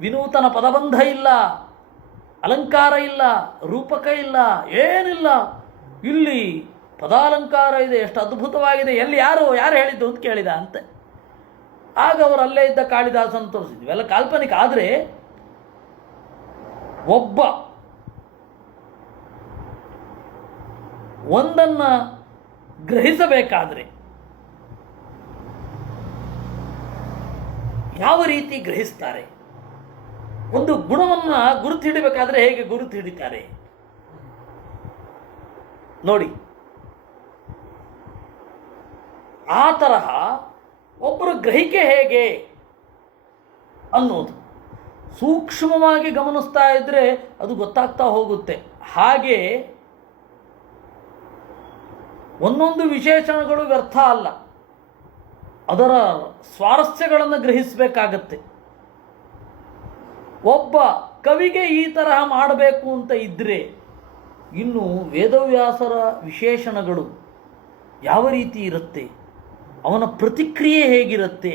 ವಿನೂತನ ಪದಬಂಧ ಇಲ್ಲ, ಅಲಂಕಾರ ಇಲ್ಲ, ರೂಪಕ ಇಲ್ಲ, ಏನಿಲ್ಲ. ಇಲ್ಲಿ ಪದಾಲಂಕಾರ ಇದೆ, ಎಷ್ಟು ಅದ್ಭುತವಾಗಿದೆ. ಎಲ್ಲಿ ಯಾರು ಹೇಳಿದ್ದು ಅಂತ ಕೇಳಿದ ಅಂತೆ. ಆಗ ಅವರು ಅಲ್ಲೇ ಇದ್ದ ಕಾಳಿದಾಸನ ತೋರಿಸಿದ್ವಿ. ಇವೆಲ್ಲ ಕಾಲ್ಪನಿಕ. ಆದರೆ ಒಬ್ಬ ಒಂದನ್ನು ಗ್ರಹಿಸಬೇಕಾದ್ರೆ ಯಾವ ರೀತಿ ಗ್ರಹಿಸ್ತಾರೆ, ಒಂದು ಗುಣವನ್ನು ಗುರುತು ಹಿಡಿಬೇಕಾದ್ರೆ ಹೇಗೆ ಗುರುತು ಹಿಡಿತಾರೆ ನೋಡಿ. ಆ ತರಹ ಒಬ್ಬರ ಗ್ರಹಿಕೆ ಹೇಗೆ ಅನ್ನೋದು ಸೂಕ್ಷ್ಮವಾಗಿ ಗಮನಿಸ್ತಾ ಇದ್ರೆ ಅದು ಗೊತ್ತಾಗ್ತಾ ಹೋಗುತ್ತೆ. ಹಾಗೆ ಒಂದೊಂದು ವಿಶೇಷಣಗಳು ವ್ಯರ್ಥ ಅಲ್ಲ, ಅದರ ಸ್ವಾರಸ್ಯಗಳನ್ನು ಗ್ರಹಿಸಬೇಕಾಗತ್ತೆ. ಒಬ್ಬ ಕವಿಗೆ ಈ ತರಹ ಮಾಡಬೇಕು ಅಂತ ಇದ್ದರೆ ಇನ್ನು ವೇದವ್ಯಾಸರ ವಿಶೇಷಣಗಳು ಯಾವ ರೀತಿ ಇರುತ್ತೆ, ಅವನ ಪ್ರತಿಕ್ರಿಯೆ ಹೇಗಿರುತ್ತೆ,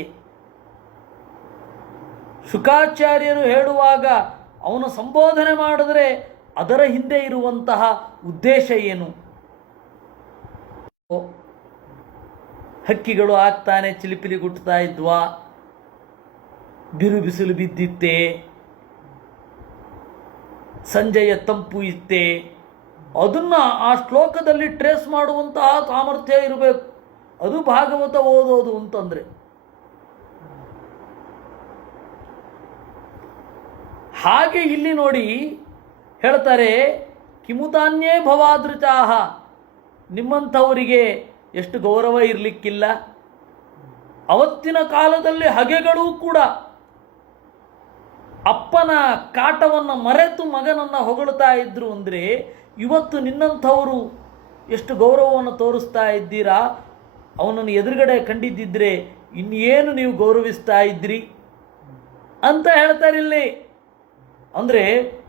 ಶುಕಾಚಾರ್ಯರು ಹೇಳುವಾಗ ಅವನ ಸಂಬೋಧನೆ ಮಾಡಿದ್ರೆ ಅದರ ಹಿಂದೆ ಇರುವಂತಹ ಉದ್ದೇಶ ಏನು. ಹಕ್ಕಿಗಳು ಆಗ್ತಾನೆ ಚಿಲಿಪಿಲಿ ಗುಟ್ತಾ ಇದ್ವಾ, ಬಿರು ಬಿಸಿಲು ಬಿದ್ದಿತ್ತೆ, ಸಂಜೆಯ ತಂಪು ಇತ್ತೆ, ಅದನ್ನು ಆ ಶ್ಲೋಕದಲ್ಲಿ ಟ್ರೇಸ್ ಮಾಡುವಂತಹ ಸಾಮರ್ಥ್ಯ ಇರಬೇಕು. ಅದು ಭಾಗವತ ಓದೋದು ಅಂತಂದರೆ. ಹಾಗೆ ಇಲ್ಲಿ ನೋಡಿ ಹೇಳ್ತಾರೆ, ಕಿಮುತಾನ್ಯೇ ಭವಾದೃಚಾಹ. ನಿಮ್ಮಂಥವರಿಗೆ ಎಷ್ಟು ಗೌರವ ಇರಲಿಕ್ಕಿಲ್ಲ. ಅವತ್ತಿನ ಕಾಲದಲ್ಲಿ ಹಗೆಗಳೂ ಕೂಡ ಅಪ್ಪನ ಕಾಟವನ್ನು ಮರೆತು ಮಗನನ್ನು ಹೊಗಳ್ತಾ ಇದ್ರು ಅಂದರೆ ಇವತ್ತು ನಿನ್ನಂಥವರು ಎಷ್ಟು ಗೌರವವನ್ನು ತೋರಿಸ್ತಾ ಇದ್ದೀರಾ. ಅವನನ್ನು ಎದುರುಗಡೆ ಕಂಡಿದ್ದಿದ್ರೆ ಇನ್ನೇನು ನೀವು ಗೌರವಿಸ್ತಾ ಇದ್ರಿ ಅಂತ ಹೇಳ್ತಾರಿಲ್ಲಿ. ಅಂದರೆ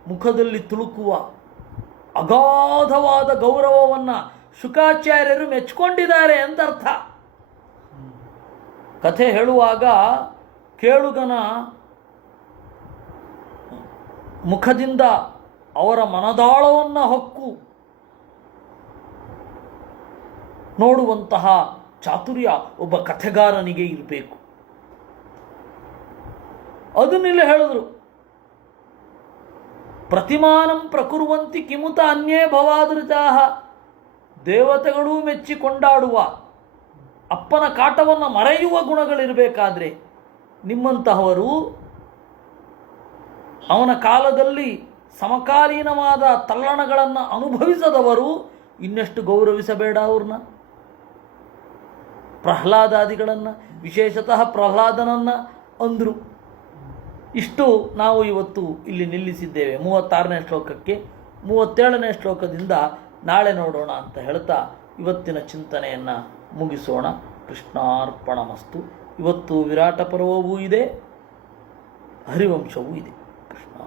ಮುಖದಲ್ಲಿ ತುಳುಕುವ ಅಗಾಧವಾದ ಗೌರವವನ್ನು ಶುಕಾಚಾರ್ಯರು ಮೆಚ್ಚಿಕೊಂಡಿದ್ದಾರೆ ಅಂತ ಅರ್ಥ. ಕಥೆ ಹೇಳುವಾಗ ಕೇಳುಗನ ಮುಖದಿಂದ ಅವರ ಮನದಾಳವನ್ನು ಹೊಕ್ಕು ನೋಡುವಂತಹ ಚಾತುರ್ಯ ಒಬ್ಬ ಕಥೆಗಾರನಿಗೆ ಇರಬೇಕು. ಅದನ್ನಿಲ್ಲಿ ಹೇಳಿದ್ರು. ಪ್ರತಿಮಾನಂ ಪ್ರಕುರುವಂತಿ ಕಿಮುತ ಅನ್ಯೇ ಭವಾದೃಚಾಹ. ದೇವತೆಗಳೂ ಮೆಚ್ಚಿ ಕೊಂಡಾಡುವ ಅಪ್ಪನ ಕಾಟವನ್ನು ಮರೆಯುವ ಗುಣಗಳಿರಬೇಕಾದ್ರೆ ನಿಮ್ಮಂತಹವರು ಅವನ ಕಾಲದಲ್ಲಿ ಸಮಕಾಲೀನವಾದ ತಲ್ಲಣಗಳನ್ನು ಅನುಭವಿಸದವರು ಇನ್ನೆಷ್ಟು ಗೌರವಿಸಬೇಡ ಅವ್ರನ್ನ. ಪ್ರಹ್ಲಾದಾದಿಗಳನ್ನು, ವಿಶೇಷತಃ ಪ್ರಹ್ಲಾದನನ್ನು ಅಂದರು. ಇಷ್ಟು ನಾವು ಇವತ್ತು ಇಲ್ಲಿ ನಿಲ್ಲಿಸಿದ್ದೇವೆ 36ನೇ ಶ್ಲೋಕಕ್ಕೆ. 37ನೇ ಶ್ಲೋಕದಿಂದ ನಾಳೆ ನೋಡೋಣ ಅಂತ ಹೇಳ್ತಾ ಇವತ್ತಿನ ಚಿಂತನೆಯನ್ನು ಮುಗಿಸೋಣ. ಕೃಷ್ಣಾರ್ಪಣಮಸ್ತು. ಇವತ್ತು ವಿರಾಟ ಪರ್ವವೂ ಇದೆ, ಹರಿವಂಶವೂ ಇದೆ. ಕೃಷ್ಣ